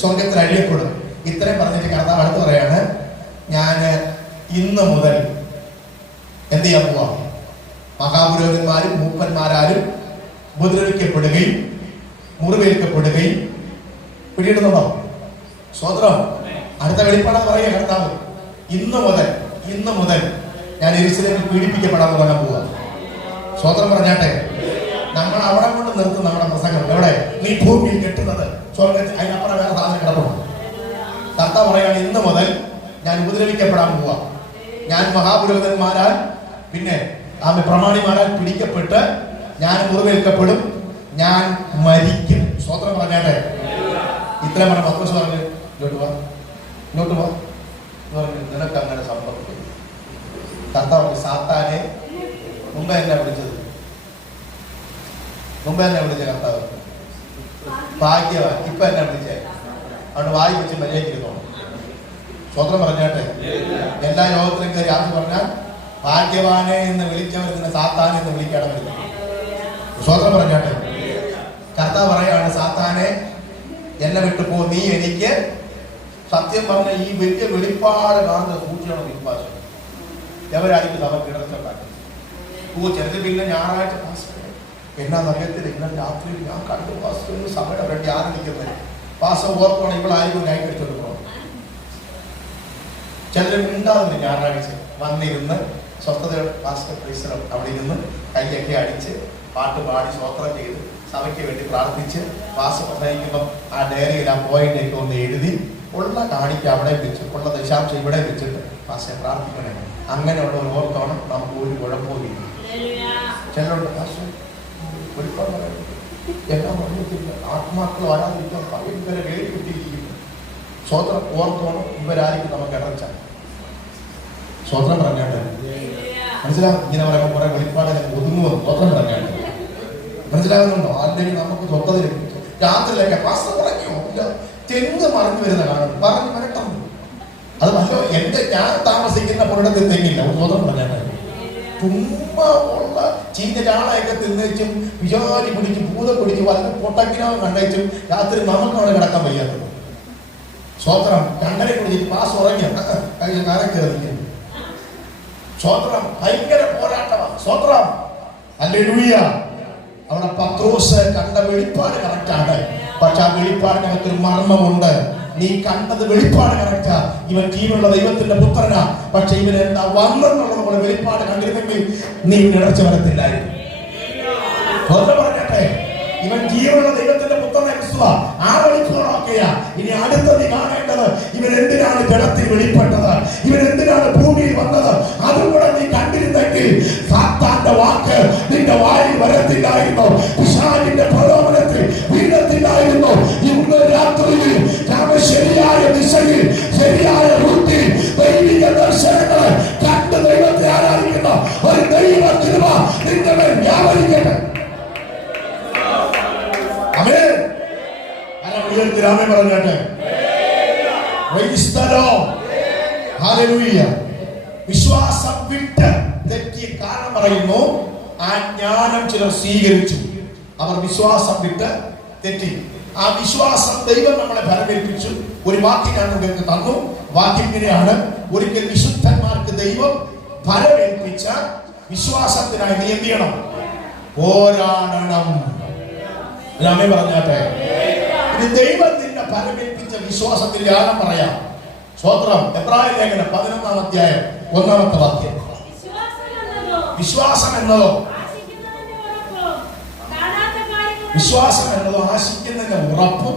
സ്വർഗത്തിൽ അഴിയപ്പെടും. ഇത്രയും പറഞ്ഞിട്ട് കർത്താവ് അടുത്ത് പറയാണ്, ഞാൻ ഇന്ന് മുതൽ എന്ത് ചെയ്യാൻ പോവാ? മഹാപുരോഹിതന്മാരും മൂപ്പന്മാരാലും ഉപദ്രവിക്കപ്പെടുകയും മുറിവേൽക്കപ്പെടുകയും പിടിയിടുന്നുണ്ടോ? സ്വതന്ത്രം. അടുത്ത വെളിപ്പാടെന്ന് പറയുക കർത്താവ്, ഇന്ന് മുതൽ ഞാൻ യെരൂശലേമിൽ പീഡിപ്പിക്കപ്പെടാൻ തുടങ്ങാൻ പോവാ. സ്വതന്ത്രം പറഞ്ഞാട്ടെ. നമ്മൾ അവിടെ കൊണ്ട് നിർത്തും നമ്മുടെ പ്രസംഗം. എവിടെ? നീ ഭൂമിയിൽ കെട്ടുന്നത് സ്വർഗത്തിൽ, അതിനപ്പുറം വേറെ സാധനം കിടപ്പുണ്ട്. കർത്താവ് പറയാണ്, ഇന്ന് മുതൽ ഞാൻ ഉപദ്രവിക്കപ്പെടാൻ പോവാ. ഞാൻ മഹാപുരോഹിതന്മാരാൽ പിന്നെ പ്രമാണിമാരാൽ പിടിക്കപ്പെട്ട് ഞാൻ മുറിവേൽക്കപ്പെടും, ഞാൻ മരിക്കും. സ്വതന്ത്രം പറഞ്ഞാട്ടെ. ഇത്രയും പറഞ്ഞ പത്രോസ് പറഞ്ഞു, ഇങ്ങോട്ട് പോ പറഞ്ഞു, നിനക്ക് അങ്ങനെ സംഭവിക്കും. കർത്താവ് സാത്താനെ മുമ്പ് എന്നെ വിളിച്ചത് കർത്താവ് ഭാഗ്യവാൻ. ഇപ്പൊ എന്നെ വിളിച്ചേ, അവിടെ വായി വെച്ച് മര്യാദയ്ക്കിരുന്നോ. സ്വതന്ത്രം പറഞ്ഞാട്ടെ. എല്ലാ യോഗത്തിലും കയറി ആദ്യം പറഞ്ഞാൽ, ഭാഗ്യവാനെ എന്ന് വിളിച്ചവർ നിന്നെ സാത്താനെ എന്ന് വിളിക്കാതെ വരുന്നത്. സ്വതന്ത്രം പറഞ്ഞാട്ടെ. കർത്താവ് പറയാണ്, സാത്താനെ എന്നെ വിട്ടു പോ, നീ എനിക്ക് സത്യം പറഞ്ഞ ഈ വലിയ വെളിപ്പാട് കാണുന്ന സൂക്ഷിക്കണം. വിശ്വാസം എവരായിരിക്കും അവർ കിടച്ചുണ്ടാക്കി ചെറുത്. പിന്നെ ഞായറാഴ്ച എന്നാന്നറിയത്തില്ല, ഇന്നലെ രാത്രി ഞാൻ കണ്ടു പാസ്റ്റർ സഭയുടെ വേണ്ടി ആരംഭിക്കുന്നത്. പാസ്റ്റർ ഓർക്കണം, ഇവളായിരിക്കും കൈ കടിച്ചോണ്ട് പോകണം. ചിലർ മിണ്ടാവുന്നു. ഞായറാഴ്ച വന്നിരുന്ന് സ്വസ്ഥതയുടെ പാസ്റ്റർ പരിസരം അവിടെ ഇരുന്ന് കൈയൊക്കെ അടിച്ച് പാട്ട് പാടി സ്വോത്രം ചെയ്ത് സഭയ്ക്ക് വേണ്ടി പ്രാർത്ഥിച്ച് പാസ്റ്റർ പ്രസംഗിക്കുമ്പം ആ ഡയറിയിൽ ആ പോയിന്റൊക്കെ ഒന്ന് എഴുതി ഉള്ള കാണിക്ക് അവിടെ വെച്ച്, ഉള്ള ദശാംശം ഇവിടെ വെച്ചിട്ട് പാസ്റ്റർ പ്രാർത്ഥിക്കണേ. അങ്ങനെയുള്ള ഒരു ഓർത്തോണം, നമുക്ക് ഒരു കുഴപ്പമില്ല. ചിലരുണ്ട് പാസ്റ്റർ ഒരുപാട് എല്ലാം പറഞ്ഞിട്ടില്ല, ആത്മാക്കൾ വരാതിരിക്കാൻ ഭയങ്കര വേദി കിട്ടിയിരിക്കുന്നു. സ്വതന്ത്രം ഓർത്തോണം, ഇവരായിരിക്കും നമുക്ക് ഇടച്ച. സ്വതന്ത്രം പറഞ്ഞാട്ടെ. മനസ്സിലാവും? ഇങ്ങനെ പറയുമ്പോൾ കുറെ വെളിപ്പാട് ഒതുങ്ങുമെന്ന് സ്വതന്ത്രം പറഞ്ഞാട്ടെ. മനസ്സിലാകുന്നുണ്ടോ? അല്ലെങ്കിൽ നമുക്ക് സ്വത്തത ലഭിക്കും. രാത്രിയിലൊക്കെ പാസ്റ്റർ പറഞ്ഞോ തെങ്ങ് മറിഞ്ഞു വരുന്ന കാണും, പറഞ്ഞു വരട്ടെ. അത് നല്ല ഞാൻ താമസിക്കുന്ന പുരടത്തിൽ തെങ്ങില്ല. സ്വതന്ത്രം പറഞ്ഞാട്ടെ. ചുമ്മാ ഉള്ള ചീഞ്ഞ ചാളയൊക്കെ തിന്നേച്ചും വിചാരി പിടിച്ച് ഭൂതം പിടിച്ച് വല്ല പൊട്ടക്കിനാവും കണ്ടേച്ചും രാത്രി നമുക്ക് അവിടെ കിടക്കാൻ വയ്യാത്തത്. സ്വതന്ത്രം കണ്ടനെ കുടിച്ചിട്ട് പാസ് ഉറങ്ങിയ കഴിഞ്ഞ കാലം കയറി. സ്വതന്ത്രം ഭയങ്കര പോരാട്ടമാണ്. സ്വതന്ത്രം. ഹല്ലേലൂയ. അവിടെ പത്രോസ് കണ്ട വെളിപ്പാട് കറക്റ്റാണ്. പക്ഷെ ആ വെളിപ്പാടിനകത്തൊരു മർമ്മമുണ്ട്. നീ കണ്ടത് വെളിപ്പാട് കറക്റ്റാ, ഇവൻ ജീവനുള്ള ദൈവത്തിന്റെ പുത്രനാ. പക്ഷെ ഇവൻ എന്താ വന്നെന്നുള്ളത് പോലെ വെളിപ്പാട് കണ്ടിരുന്നെങ്കിൽ നീ ഇടർച്ച വരത്തില്ലായിരുന്നു. പറഞ്ഞട്ടെ, ഇവൻ ജീവനുള്ള ദൈവത്തിന്റെ പുത്രനെ ക്രിസ്തുവാ. ആ വെളിപ്പാടൊക്കെയാ. ഇനി അടുത്ത നീ കാണേണ്ടത്, ഇവൻ എന്തിനാണ് ജലത്തിൽ വെളിപ്പെട്ടത്, ഇവൻ എന്തിനാണ് ഭൂമിയിൽ വന്നത്, അതും കൂടെ നീ കണ്ടിരുന്നെങ്കിൽ സാത്താന്റെ വാക്ക് നിന്റെ വായിൽ വരത്തില്ലായിരുന്നു, പിശാചിന്റെ പ്രലോഭനത്തിൽ വീഴത്തില്ലായിരുന്നു. ഇന്ന് രാത്രിയിൽ ശരിയായ ദിശയിൽ ശരിയായ റൂട്ടിൽ ദൈവിക ദർശനങ്ങൾ കണ്ട് ദൈവത്തെ ആരാധിക്കുന്ന ഒരു ദൈവ കൃപ നിന്റെ മേൽ വ്യാപരിക്കട്ടെ. ആമേൻ. ആമേൻ പറഞ്ഞാട്ടെ. ഹല്ലേലൂയ. വിശ്വാസം വിട്ട് തെറ്റിയ കാരണം പറയുന്നു, ആ ജ്ഞാനം ചിലർ സ്വീകരിച്ചു, അവർ വിശ്വാസം വിട്ട് തെറ്റി. ആ വിശ്വാസം ദൈവം നമ്മളെ ഫലമേൽപ്പിച്ചു. ഒരു വാക്യം ഞാൻ നിങ്ങൾക്ക് തന്നു. വാക്യം ഇങ്ങനെയാണ്: ഒരിക്കൽ വിശുദ്ധന്മാർക്ക് ദൈവം ഫലമേൽപ്പിച്ച വിശ്വാസത്തിനായി നീ എന്ത് ചെയ്യണം? പോരാടണം. അമ്മേ പറഞ്ഞാട്ടെ. ഇനി ദൈവം നിന്നെ ഫലമേൽപ്പിച്ച വിശ്വാസത്തിന്റെ ആഴം പറയാം. സ്വോത്രം. എബ്രായ ലേഖനം 11-ാം അധ്യായം 1-ാമത്തെ വാക്യം. വിശ്വാസം എന്നതോ ആശിക്കുന്നതിന്റെ ഉറപ്പും.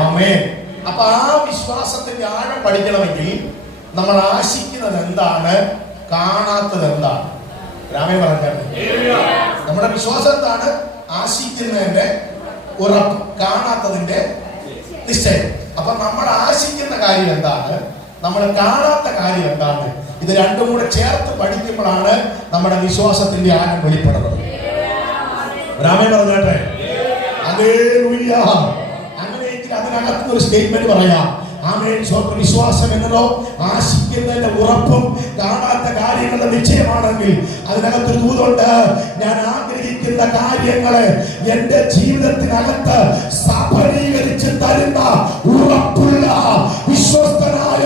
ആമേൻ. അപ്പൊ ആ വിശ്വാസത്തിന്റെ ആഴം പഠിക്കണമെങ്കിൽ നമ്മൾ ആശിക്കുന്നത് എന്താണ്, കാണാത്തത് എന്താണ്? രാമേ പറഞ്ഞാൽ നമ്മുടെ വിശ്വാസം എന്താണ്? ആശിക്കുന്നതിന്റെ ഉറപ്പ്, കാണാത്തതിന്റെ നിശ്ചയം. അപ്പൊ നമ്മൾ ആശിക്കുന്ന കാര്യം എന്താണ്, നമ്മൾ കാണാത്ത കാര്യം എന്താണ്? ഇത് രണ്ടും കൂടെ ചേർത്ത് പഠിക്കുമ്പോഴാണ് നമ്മുടെ വിശ്വാസത്തിന്റെ ആഴം വെളിപ്പെടുന്നത്. രാമേ പറഞ്ഞാട്ടെ. ഹല്ലേലൂയ. അങ്ങനെയെങ്കിൽ അതിനകത്ത് ഒരു സ്റ്റേറ്റ്മെന്റ് പറയാം. ആമേൻ. സ്വന്തം വിശ്വാസം എന്നതോ ആശിക്കുന്നതിന്റെ ഉറപ്പും കാണാത്ത കാര്യങ്ങളുടെ നിശ്ചയമാണെങ്കിൽ അതിനകത്തൊരു ദൂതുണ്ട്. ഞാൻ ആഗ്രഹിക്കുന്ന കാര്യങ്ങളെ എന്റെ ജീവിതത്തിനകത്ത് സഫലീകരിച്ച് തരുന്ന ഉറപ്പുള്ള വിശ്വസ്തനായ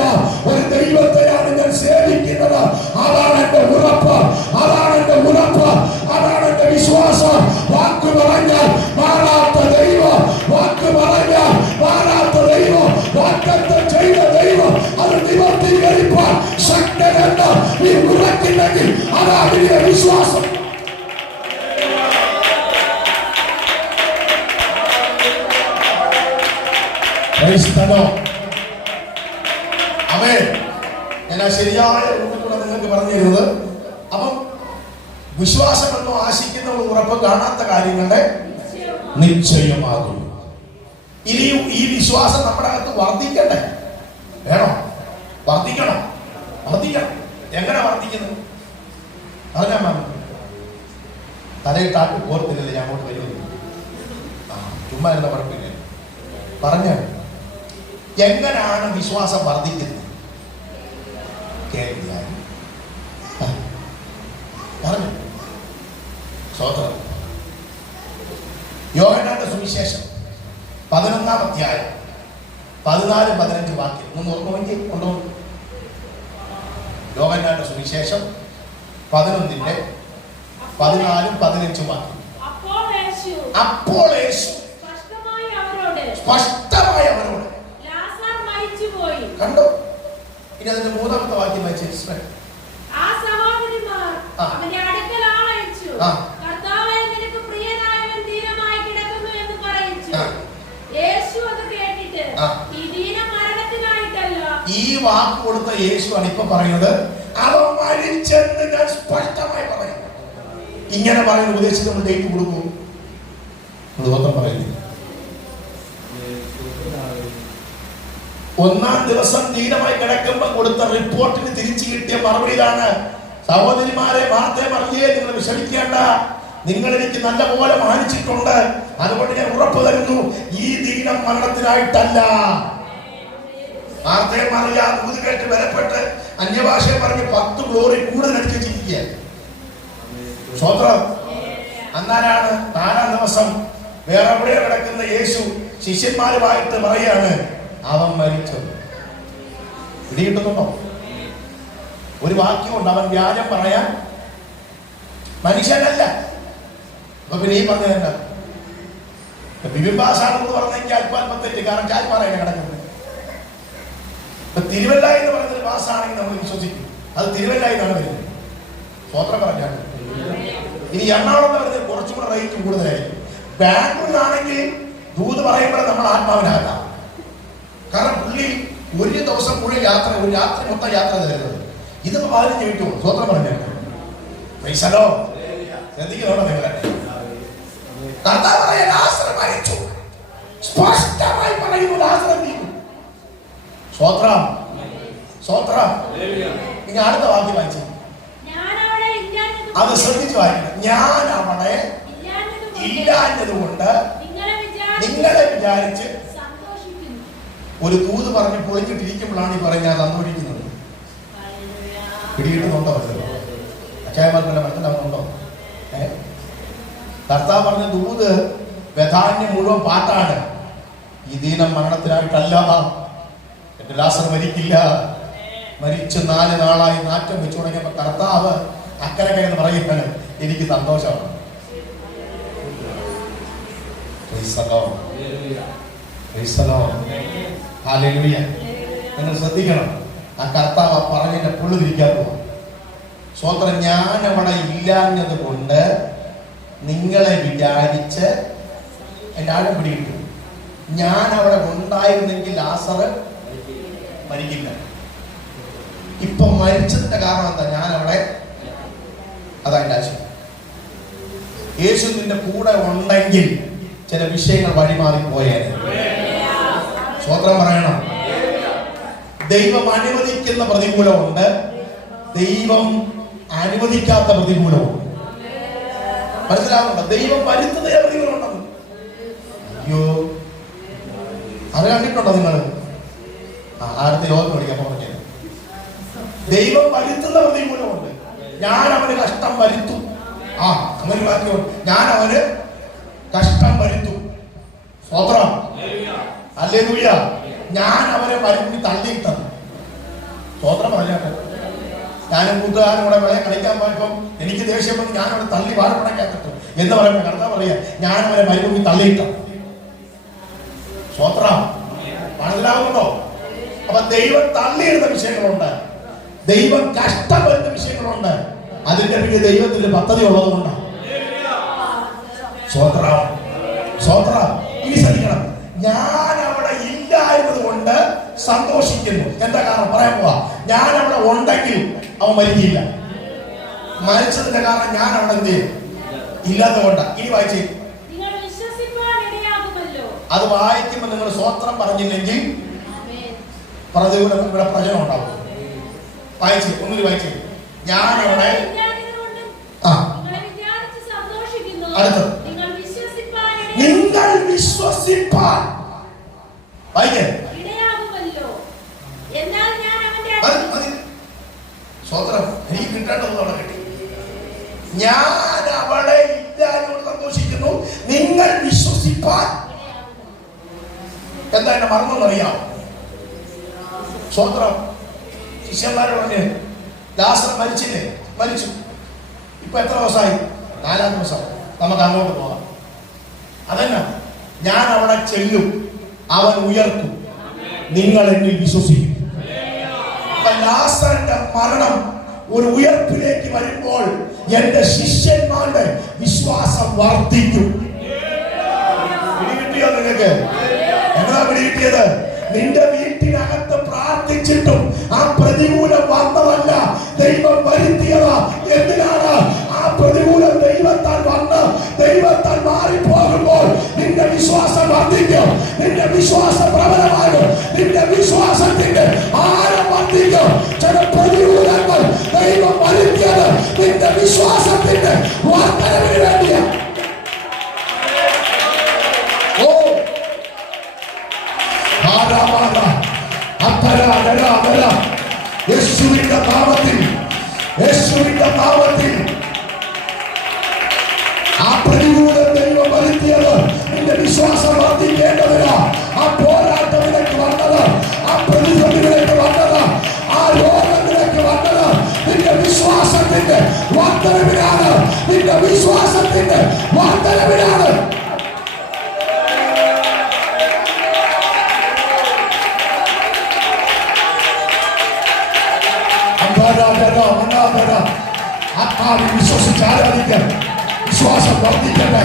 ഒരു ദൈവത്തെയാണ് ഞാൻ സേവിക്കുന്നത്. അതാണ് എന്റെ ഉറപ്പ്, അതാണ് എന്റെ ഉറപ്പ്, അതാണ് എന്റെ വിശ്വാസം. വാക്ക് പറഞ്ഞാൽ മാറാത്ത ദൈവം, വാക്ക് പറഞ്ഞാൽ മാറാത്ത ദൈവം, വാഗ്ദത്തം ചെയ്ത ദൈവം അത് നിവർത്തീകരിപ്പാൻ ശക്തനെന്ന് നീ ഉറപ്പില്ലെങ്കിൽ അതാണ് നിന്റെ വിശ്വാസം. ഞാൻ ശരിയായ രൂപത്തിലൂടെ നിങ്ങൾക്ക് പറഞ്ഞു തരുന്നത്. അപ്പം വിശ്വാസമെന്നോ ആശിക്കുന്ന ഉറപ്പ് കാണാത്ത കാര്യങ്ങളുടെ നിശ്ചയമാകും. ഇനിയും ഈ വിശ്വാസം നമ്മുടെ അകത്ത് വർദ്ധിക്കണ്ടേ? വേണോ? വർദ്ധിക്കണം. വർദ്ധിക്കണം. എങ്ങനെ വർദ്ധിക്കുന്നു? അത് ഞാൻ പറഞ്ഞു. തലയിൽ താട്ട് ഓർത്തില്ലല്ലേ ഞാൻ അങ്ങോട്ട് വരുന്നത്. ചുമ്മാ ഇരുന്ന കുഴപ്പമില്ല. പറഞ്ഞ എങ്ങനെയാണ് വിശ്വാസം വർദ്ധിക്കുന്നത്? പറഞ്ഞു. സ്വതന്ത്രം. യോഹന്നാന്റെ സുവിശേഷം 11-ാം അധ്യായം 14-15 വാക്യം ഒന്ന് ഓർമ്മ കൊണ്ടോ. യോഹന്നാന്റെ സുവിശേഷം 11-ന്റെ 14-15 വാക്യം. അപ്പോൾ യേശു സ്പഷ്ടമായി അവരോട് കണ്ടോ. ഇനി അതിന്റെ 3-ാമത്തെ വാക്യം വായിച്ചു. ഈ വാക്ക് കൊടുത്ത യേശുവാണ് ഇപ്പൊ പറയുന്നത്. അവൻ മരിച്ചെന്ന് ഞാൻ സ്പഷ്ടമായി പറയും. ഇങ്ങനെ പറയുന്ന ഉപദേശിച്ച് നമ്മൾ ഡേറ്റ് കൊടുക്കും. പറയുന്നത് 1-ാം ദിവസം ധീരമായി കിടക്കുമ്പോൾ കൊടുത്ത റിപ്പോർട്ടിന് തിരിച്ചു കിട്ടിയ മറുപടി ഇതാണ്: സഹോദരിമാരെ, മാർത്തേ, മറിയേ, നിങ്ങൾ വിഷമിക്കേണ്ട. നിങ്ങൾ എനിക്ക് നല്ല പോലെ മാനിച്ചിട്ടുണ്ട്. അതുകൊണ്ട് ഞാൻ ഉറപ്പ് തരുന്നു, ഈ ദീനം മരണത്തിനായിട്ടല്ല. മാർത്തേ, മറിയ ദൂത് കേട്ട് ബലപ്പെട്ട് അന്യഭാഷയെ പറഞ്ഞ് 10 ഗ്ലോറി കൂടുതൽ അടിച്ചിരിക്കുക. സ്വതന്ത്രം. അന്നാലാണ് 4-ാം ദിവസം വേറെ എവിടെയോ കിടക്കുന്ന യേശു ശിഷ്യന്മാരുമായിട്ട് പറയാണ്, അവൻ മരിച്ചത്. പിടികിട്ടുന്നുണ്ടോ? ഒരു വാക്യമുണ്ട്, അവൻ വ്യാജം പറയാൻ മനുഷ്യനല്ല. അപ്പൊ പിന്നെ ഈ പറഞ്ഞ ബിബിംബാസാണെന്ന് പറഞ്ഞെങ്കിൽ അല്പാൽപ്പത്തെറ്റ്. കാരണം ചാൽപ്പാറയാണ് കിടക്കുന്നത്. ഇപ്പൊ തിരുവല്ല എന്ന് പറയുന്നത് പാസ്സാണെങ്കിൽ നമ്മൾ വിശ്വസിക്കും. അത് തിരുവല്ല എന്നാണ് വരുന്നത്. സ്വോത്രം പറഞ്ഞാൽ ഇനി എറണാകുളം എന്ന് പറയുന്നത് കുറച്ചും കൂടെ റേറ്റ് കൂടുതലായിരിക്കും. ബാംഗ്ലൂരിലാണെങ്കിൽ ദൂത് പറയുമ്പോൾ നമ്മൾ ആത്മാവിനാകാം. കാരണം പുള്ളി ഒരു ദിവസം മുഴുവൻ യാത്ര, ഒരു രാത്രി മൊത്തം യാത്ര തരുന്നത്. ഇതിപ്പോ 15 മിനിറ്റ് പോകും. സ്വോത്രം പറഞ്ഞാൽ പൈസലോ ശ്രദ്ധിക്കണോ നിങ്ങളെ? മരിച്ചു സ്പഷ്ടമായി പറയുന്നു. ലാസർ സ്വോത്രം, സ്വോത്രം. ഇനി അടുത്ത വാക്യം വായിച്ചു. അത് ശ്രദ്ധിച്ചു വായിക്കണം. ഞാൻ അവിടെ ഇല്ലാഞ്ഞത് കൊണ്ട് നിങ്ങളെ വിചാരിച്ച് ഒരു തൂത് പറഞ്ഞ് പൊളിഞ്ഞിട്ടിരിക്കുമ്പോഴാണ് ഈ പറഞ്ഞ സന്തോഷിക്കുന്നത്. പിടികിട്ടുന്നുണ്ടോ? അച്ചായമാർക്കുള്ള മനസ്സിലാവുന്നുണ്ടോ? കർത്താവ് പറഞ്ഞ ദൂത് ബഥാന്യം മുഴുവൻ പാട്ടാണ്. ഈ ദീനം മരണത്തിനായിട്ടല്ല, എന്റെ ലാസർ മരിക്കില്ല, മരിച്ച് 4 നാളായി നാറ്റം വെച്ചു തുടങ്ങിയപ്പോ കർത്താവ് അക്കരക്കെ എന്ന് പറയുന്നത് എനിക്ക് സന്തോഷമാണ്. നിങ്ങൾ ശ്രദ്ധിക്കണം, ആ കർത്താവ് പറഞ്ഞതിന്റെ പുള്ളി തിരിക്കാൻ പോവാം. സ്വന്തം ഞാൻ അവിടെ ഇല്ലാഞ്ഞത് കൊണ്ട് നിങ്ങളെ വിചാരിച്ച് എൻ്റെ ആഴം പിടികിട്ടു. ഞാൻ അവിടെ ഉണ്ടായിരുന്നെങ്കിൽ ലാസർ മരിക്കില്ല. ഇപ്പൊ മരിച്ചതിന്റെ കാരണം എന്താ? ഞാൻ അവിടെ, അതായത് ആശയം. യേശു നിന്റെ കൂടെ ഉണ്ടെങ്കിൽ ചില വിഷയങ്ങൾ വഴിമാറിപ്പോയേനെ. സ്വതന്ത്രം പറയണം. ദൈവം അനുവദിക്കുന്ന പ്രതികൂലമുണ്ട്, ദൈവം അനുവദിക്കാത്ത പ്രതികൂലമുണ്ട്. മനസ്സിലാവുന്നുണ്ടോ? ദൈവം വരുത്തുന്ന പ്രതികൂലമുണ്ടെന്ന്. അയ്യോ, അത് കണ്ടിട്ടുണ്ടോ നിങ്ങൾ? അടുത്ത യോഗം പഠിക്കാൻ പറഞ്ഞത് ദൈവം വരുത്തുന്ന പ്രതികൂലമുണ്ട്. ഞാൻ അവന് കഷ്ടം വരുത്തും. അങ്ങനെ വാക്യം, ഞാൻ അവന് കഷ്ടം വരുത്തും. സ്വതന്ത്രം. ഹല്ലേലൂയ. ഞാൻ അവരെ വരുത്തി തള്ളിയിട്ടത്. സ്വതന്ത്രം പറഞ്ഞാട്ടെ. ഞാനും കൂട്ടുകാരും കൂടെ വരെ കളിക്കാൻ പോയപ്പം എനിക്ക് ദേഷ്യം വന്ന് ഞാൻ അവിടെ തള്ളി വാഴപ്പടക്കാക്കത്തു എന്ന് പറയുമ്പോൾ കർത്താവ് പറയാ, ഞാൻ അവരെ മരുഭൂമി തള്ളിയിട്ട. സ്വതന്ത്രം. മനസ്സിലാവുന്നുണ്ടോ? അപ്പൊ ദൈവം തള്ളിയിടുന്ന വിഷയങ്ങളുണ്ട്, ദൈവം കഷ്ടം വരുന്ന വിഷയങ്ങളുണ്ട്. അതിന്റെ പിന്നെ ദൈവത്തിന്റെ പദ്ധതി ഉള്ളത് കൊണ്ടാണ്. സ്വതന്ത്രം. സ്വതന്ത്രം. ഇനി ശ്രദ്ധിക്കണം, ഞാൻ അവിടെ ഇല്ലായിരുന്നത് കൊണ്ട് സന്തോഷിക്കുന്നു. എന്താ കാരണം? പറയാൻ പോവാ. ഞാൻ അവിടെ ഉണ്ടെങ്കിൽ അവൻ മരിക്കില്ല. മരിച്ചതിന്റെ കാരണം ഞാൻ അവിടെ എന്ത് ഇല്ലാത്തത് കൊണ്ടാണ്. ഇനി വായിച്ചേ. അത് വായിക്കുമ്പോ നിങ്ങൾ സ്വതന്ത്രം പറഞ്ഞില്ലെങ്കിൽ പ്രതികൂലം ഇവിടെ പ്രചരണം ഉണ്ടാവും. വായിച്ചേ, ഒന്നിന് വായിച്ചേ. ഞാൻ അവിടെ അടുത്തത് നിങ്ങൾ വിശ്വസിപ്പാൻ വായിക്കേ. സ്വതന്ത്രം എനിക്ക് കിട്ടേണ്ടത് അവിടെ കിട്ടി. ഞാൻ അവളെ ഇല്ലാതെ സന്തോഷിക്കുന്നു, നിങ്ങൾ വിശ്വസിപ്പാൻ. എന്താ എന്നെ മറന്നറിയാമോ? സ്വതന്ത്രം. ശിഷ്യന്മാരെ പറഞ്ഞ് ലാസർ മരിച്ചില്ലേ? മരിച്ചു. ഇപ്പൊ എത്ര ദിവസമായി? 4-ാം ദിവസം. നമുക്ക് അങ്ങോട്ട് പോകാം. അതന്നെ, ഞാൻ അവിടെ ചെല്ലും, അവൻ ഉയർത്തും, നിങ്ങൾ എന്നിൽ വിശ്വസിക്കും. ലാസറിന്റെ മരണം ഒരു ഉയർപ്പിലേക്ക് വരുമ്പോൾ എന്റെ ശിഷ്യന്മാരുടെ വിശ്വാസം വർദ്ധിക്കും. പിടികിട്ടിയോ നിങ്ങൾക്ക്? എന്താ പിടികിട്ടിയത്? നിന്റെ വീട്ടിനകത്ത് പ്രാർത്ഥിച്ചിട്ടും ആ പ്രതികൂലം വന്നതല്ല, ദൈവം വരുത്തിയതാ. എന്തിനാണ്? ആ പ്രതികൂലം ദൈവത്താൽ വന്ന് ദൈവത്താൽ മാറിപ്പോകുമ്പോൾ നിന്റെ വിശ്വാസം വർദ്ധിക്കും, നിന്റെ വിശ്വാസം പ്രബലമാകും, നിന്റെ വിശ്വാസത്തിന്റെ ആഴം വർദ്ധിക്കും. ചില പ്രതികൂലങ്ങൾ ദൈവം വരുത്തിയത് നിന്റെ വിശ്വാസത്തിന്റെ വർദ്ധനവിന് വേണ്ടിയാണ്. യേശുവിന്റെ നാമത്തിൽ, യേശുവിന്റെ നാമത്തിൽ ആ പ്രതികൂലം ദൈവം വരുത്തിയത് നിന്റെ വിശ്വാസം വർദ്ധിക്കേണ്ടതിന്. ആ പോരാട്ടം നിനക്ക് വന്നത്, ആ പ്രതിസന്ധി നിനക്ക് വന്നത്, ആ രോഗം നിനക്ക് വന്നത് നിന്റെ വിശ്വാസത്തിന്റെ വർദ്ധനവിനാണ്, നിന്റെ വിശ്വാസത്തിന്റെ വർദ്ധനവിനാണ്. ആത്മാവിൽ വിശ്വസിച്ച് ആരാധിക്കാൻ. വിശ്വാസം വർദ്ധിക്കട്ടെ,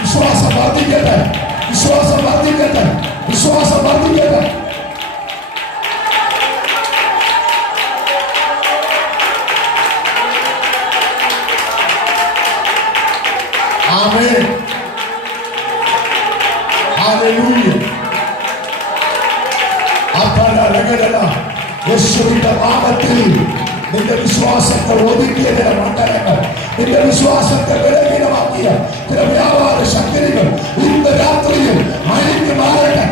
വിശ്വാസം വർദ്ധിക്കട്ടെ, വിശ്വാസം വർദ്ധിക്കട്ടെ, വിശ്വാസം വർദ്ധിക്കട്ടെ. ആമേൻ. ഹല്ലേലൂയ. യേശുവിന്റെ നാമത്തിൽ നിന്റെ വിശ്വാസത്തെ ഒതുക്കിയതിന്റെ മണ്ഡലങ്ങൾ, നിന്റെ വിശ്വാസത്തെ ബലഹീനമാക്കിയ ചില വ്യാപാര ശക്തികൾ ഇന്ന് രാത്രിയിൽ അഴിഞ്ഞു മാറട്ടെ.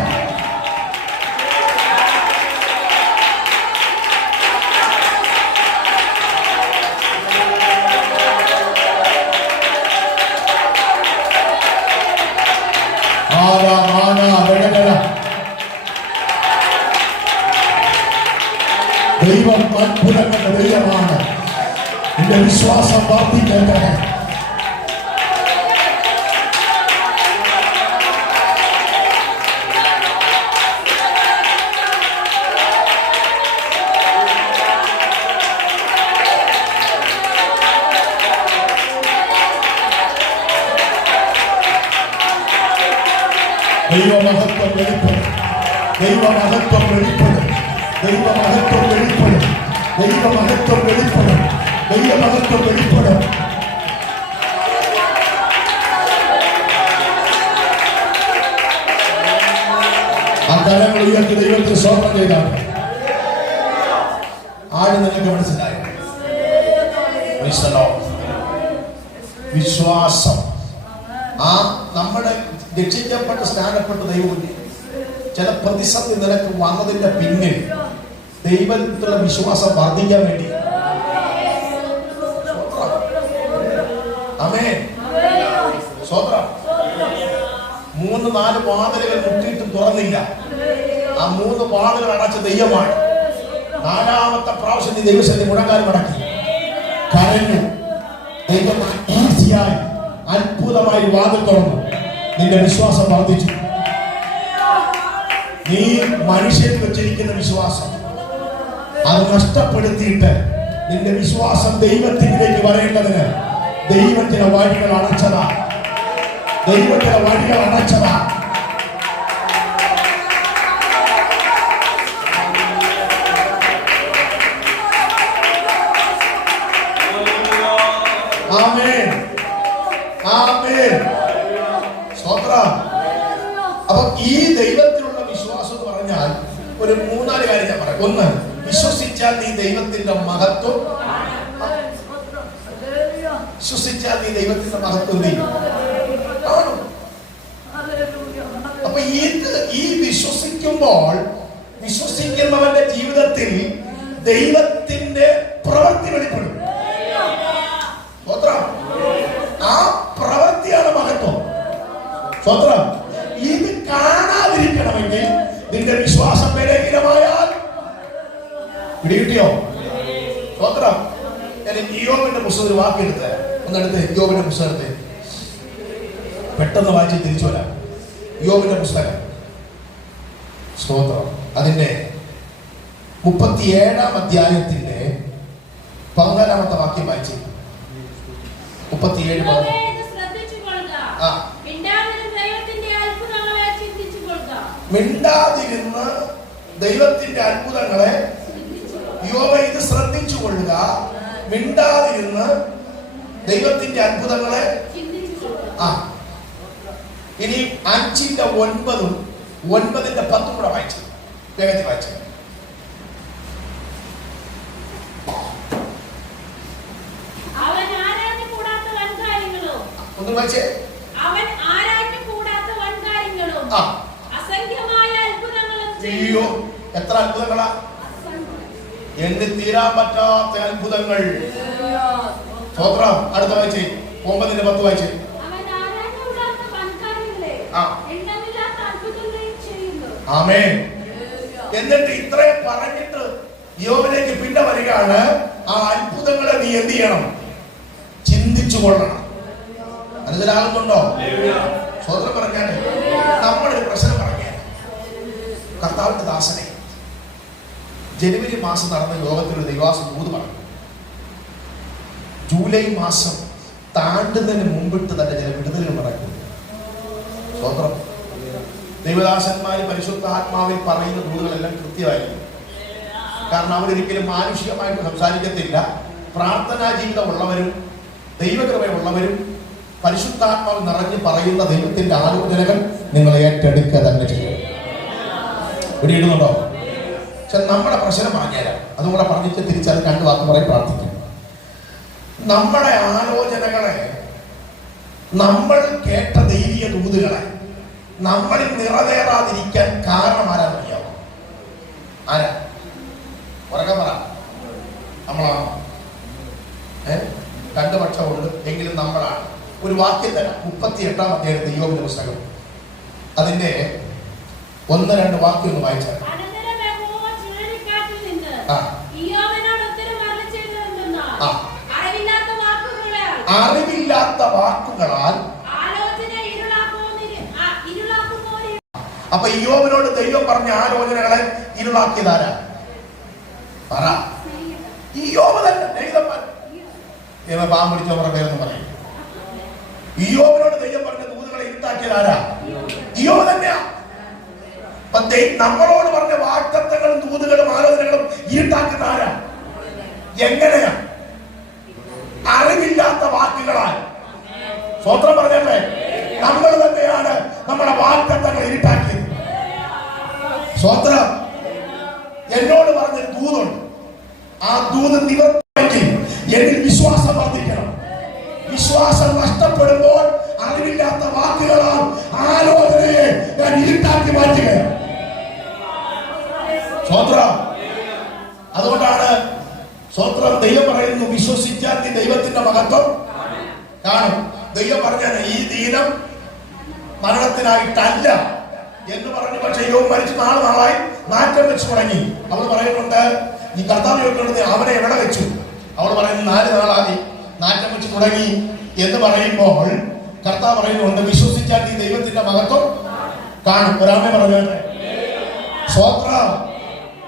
ദൈവം അത്ഭുതങ്ങളുടെ ദൈവമാണ്. നിന്റെ വിശ്വാസം വർദ്ധിക്കട്ടെ. ദൈവമഹത്വം വെളിപ്പെടും. ദൈവമഹത്വം വെളിപ്പെടും. ദൈവമഹത്വം വെളിപ്പെടും. ദൈവമഹത്വം വെളിപ്പെടും. ദൈവമഹത്വം വെളിപ്പെടും. ആ കരങ്ങൾ ഉയർത്തി ദൈവത്തിന് സ്തോത്രം ചെയ്താണ്. ആരും നിങ്ങൾക്ക് മനസ്സിലായോ? വിശ്വാസം. ആ നമ്മുടെ രക്ഷിക്കപ്പെട്ട് സ്നാനപ്പെട്ട് ദൈവമില്ല. ചില പ്രതിസന്ധി നിനക്ക് വന്നതിന്റെ പിന്നിൽ ദൈവത്തിലുള്ള വിശ്വാസം വർദ്ധിക്കാൻ വേണ്ടി. ആമേൻ. സ്വത്രം. 3-4 വാതിലുകൾ മുട്ടിയിട്ടും തുറന്നില്ല. ആ 3 വാതിലുകൾ അടച്ച ദൈവമാണ്. 4ാമത്തെ പ്രാവശ്യം നീ ദൈവസന്നിധി മുഴങ്ങാൻ മടക്കി കരഞ്ഞു. ദൈവം ഈസിയായി അത്ഭുതമായി വാതിൽ തുറന്നു. നിന്റെ വിശ്വാസം വർദ്ധിച്ചു. നീ മനുഷ്യർക്ക് വെച്ചിരിക്കുന്ന വിശ്വാസം അത് നഷ്ടപ്പെടുത്തിയിട്ട് നിന്റെ വിശ്വാസം ദൈവത്തിലേക്ക് വരേണ്ടതിന് ദൈവത്തിന്റെ വഴികൾ അടച്ചതാ. ദൈവത്തിന്റെ വഴികൾ അടച്ചതാ. ആമേൻ. ആമേൻ. സ്തോത്രം. അപ്പൊ ഈ ദൈവത്തിലുള്ള വിശ്വാസം എന്ന് പറഞ്ഞാൽ ഒരു 3-4 കാര്യം ഞാൻ പറയാം. ഒന്ന്, വിശ്വസിച്ചാൽ നീ ദൈവത്തിന്റെ മഹത്വം. വിശ്വസിച്ചാൽ നീ ദൈവത്തിന്റെ മഹത്വം നീ കാണും. അപ്പൊ ഈ വിശ്വസിക്കുമ്പോൾ വിശ്വസിക്കുന്നവന്റെ ജീവിതത്തിൽ ദൈവത്തിന്റെ പ്രവൃത്തി വെളിപ്പെടും. സ്തോത്രം. ആ പ്രവൃത്തിയാണ് മഹത്വം. സ്തോത്രം. ഇത് കാണാതിരിക്കണമെങ്കിൽ നിന്റെ വിശ്വാസം ബലഹീനമായാൽ പിടികിട്ടിയോ? സ്തോത്രം. ഞാൻ യോബിന്റെ പുസ്തകം ഒരു വാക്കെടുത്ത് ഒന്നെടുത്ത് യോബിന്റെ പുസ്തകത്തെ പെട്ടെന്ന് വായിച്ച് തിരിച്ചു വരാം. യോബിന്റെ പുസ്തകം. സ്തോത്രം. അതിന്റെ 37-ാം അധ്യായത്തിന്റെ 14-ാമത്തെ വാക്യം വായിച്ചു. 37. മിണ്ടാതിരുന്ന് ദൈവത്തിന്റെ അത്ഭുതങ്ങളെ യോബ് ഇത് ശ്രദ്ധിച്ചു കൊള്ളുക. മിണ്ടാതിരുന്ന് ദൈവത്തിന്റെ അത്ഭുതങ്ങളെ. ഇനി 5-ന്റെ 9-ഉം 9-ന്റെ 10-ഉം കൂടെ വായിച്ചു. വേഗത്തിൽ വായിച്ചു. ഒന്ന് വായിച്ചേ. അയ്യോ, എത്ര അത്ഭുതങ്ങളാ! എണ്ണി തീരാൻ പറ്റാത്ത അത്ഭുതങ്ങൾ. സ്തോത്രം. അടുത്ത വായിച്ചേ. 9-ന്റെ 10 വായിച്ചേ. ആമേൻ. എന്നിട്ട് ഇത്രയും പറഞ്ഞിട്ട് യോബിലേക്ക് പിന്നെ വരികയാണ്. ആ അത്ഭുതങ്ങളെ നീ എന്ത് ചെയ്യണം? ചിന്തിച്ചു കൊള്ളണം. മനസ്സിലാകുന്നുണ്ടോ? സ്തോത്രം പറഞ്ഞാൽ നമ്മളൊരു പ്രശ്നം പറഞ്ഞാൽ കർത്താവിന്റെ ദാസനെ ജനുവരി മാസം നടന്ന യോഗത്തിൽ ദൈവാസം ദൂത് പറഞ്ഞു. ജൂലൈ മാസം താണ്ടുന്നതിന് മുമ്പിട്ട് തന്നെ ചില വിടുതലുകൾ നടക്കും. സ്തോത്രം. ദൈവദാസന്മാര് പരിശുദ്ധാത്മാവിൽ പറയുന്ന ദൂതുകളെല്ലാം കൃത്യമായിരിക്കും. കാരണം അവരൊരിക്കലും മാനുഷികമായിട്ട് സംസാരിക്കത്തില്ല. പ്രാർത്ഥനാ ജീവിതമുള്ളവരും ദൈവകൃപയുള്ളവരും പരിശുദ്ധാത്മാവ് നിറഞ്ഞു പറയുന്ന ദൈവത്തിന്റെ ആലോചനകൾ നിങ്ങൾ ഏറ്റെടുക്കുക തന്നെ ചെയ്യും. പിടിയിടുന്നുണ്ടോ? പക്ഷെ നമ്മുടെ പ്രശ്നം പറഞ്ഞുതരാം. അതും കൂടെ പറഞ്ഞിട്ട് തിരിച്ചത് 2 വാക്ക് പറയും പ്രാർത്ഥിക്കും. നമ്മുടെ ആലോചനകളെ, നമ്മൾ കേട്ട ദൈവീയ ദൂതുകളെ നമ്മളിൽ നിറവേറാതിരിക്കാൻ കാരണം ആരാന്നറിയാമോ? ആരാ? ഉറക്കെ പറ. നമ്മളാണോ? 2 പക്ഷമുണ്ട്. എങ്കിലും നമ്മളാണ്. ഒരു വാക്യം തരാം. 38-ാം അധ്യായത്തിൽ യോബിന്റെ പുസ്തകം അതിന്റെ 1-2 വാക്യം ഒന്ന് വായിച്ചാൽ. അറിവില്ലാത്ത വാക്കുകളാൽ. അപ്പൊ ഇയ്യോബിനോട് ദൈവം പറഞ്ഞ ആലോചനകളെ ഇരുളാക്കിയതാരാ? പറ. ഇയ്യോബ് തന്നെ. ദൈവം പാമ്പ് പിടിച്ചവരുടെ പേരൊന്നും പറയും. ഇയ്യോബിനോട് ദൈവം പറഞ്ഞ ദൂതുകളെ ഇരുട്ടാക്കിയതാരാ? ഇയ്യോബ് തന്നെയാ. നമ്മളോട് പറഞ്ഞ വാഗ്ദത്തങ്ങളും ദൂതുകളും ആലോചനകളും ഇരുട്ടാക്കുന്ന ആരാ? എങ്ങനെയാ? അറിവില്ലാത്ത വാക്കുകളാൽ. സ്വത്രം പറഞ്ഞേ, നമ്മൾ തന്നെയാണ് നമ്മുടെ വാഗ്ദത്തങ്ങൾ ഇരുട്ടാക്കിയത്. സ്വത്രം. എന്നോട് പറഞ്ഞൊരു ദൂതുണ്ട്. ആ ദൂത് നിവർത്തിയെങ്കിൽ എന്നിൽ വിശ്വാസം വർദ്ധിക്കണം. വിശ്വാസം നഷ്ടപ്പെടുമ്പോൾ അറിവില്ലാത്ത വാക്കുകളാൽ ആലോചനയെ ഞാൻ ഇരുട്ടാക്കി മാറ്റുകയാണ്. സ്വത്രം. അതുകൊണ്ടാണ് സ്വത്രം ദൈവം പറയുന്നു, വിശ്വസിച്ചാൽ നീ ദൈവത്തിന്റെ മഹത്വം കാണും. ദൈവം പറഞ്ഞാണ് ഈ ദീനം മരണത്തിനായിട്ടല്ല എന്ന് പറഞ്ഞു. പക്ഷെ യോബ് മരിച്ച് നാളായി നാറ്റം വെച്ച് തുടങ്ങി. അവൾ പറയുന്നുണ്ട്, ഈ കർത്താവ് യോബിനോട് അവനെ എവിടെ വെച്ചു? അവൾ പറയുന്നു 4 നാളായി നാറ്റം വെച്ച് തുടങ്ങി എന്ന് പറയുമ്പോൾ കർത്താവ് പറയുന്നുണ്ട്, വിശ്വസിച്ചാൽ നീ ദൈവത്തിന്റെ മഹത്വം കാണും. ഒരാമേ പറഞ്ഞാൽ സ്വത്രം.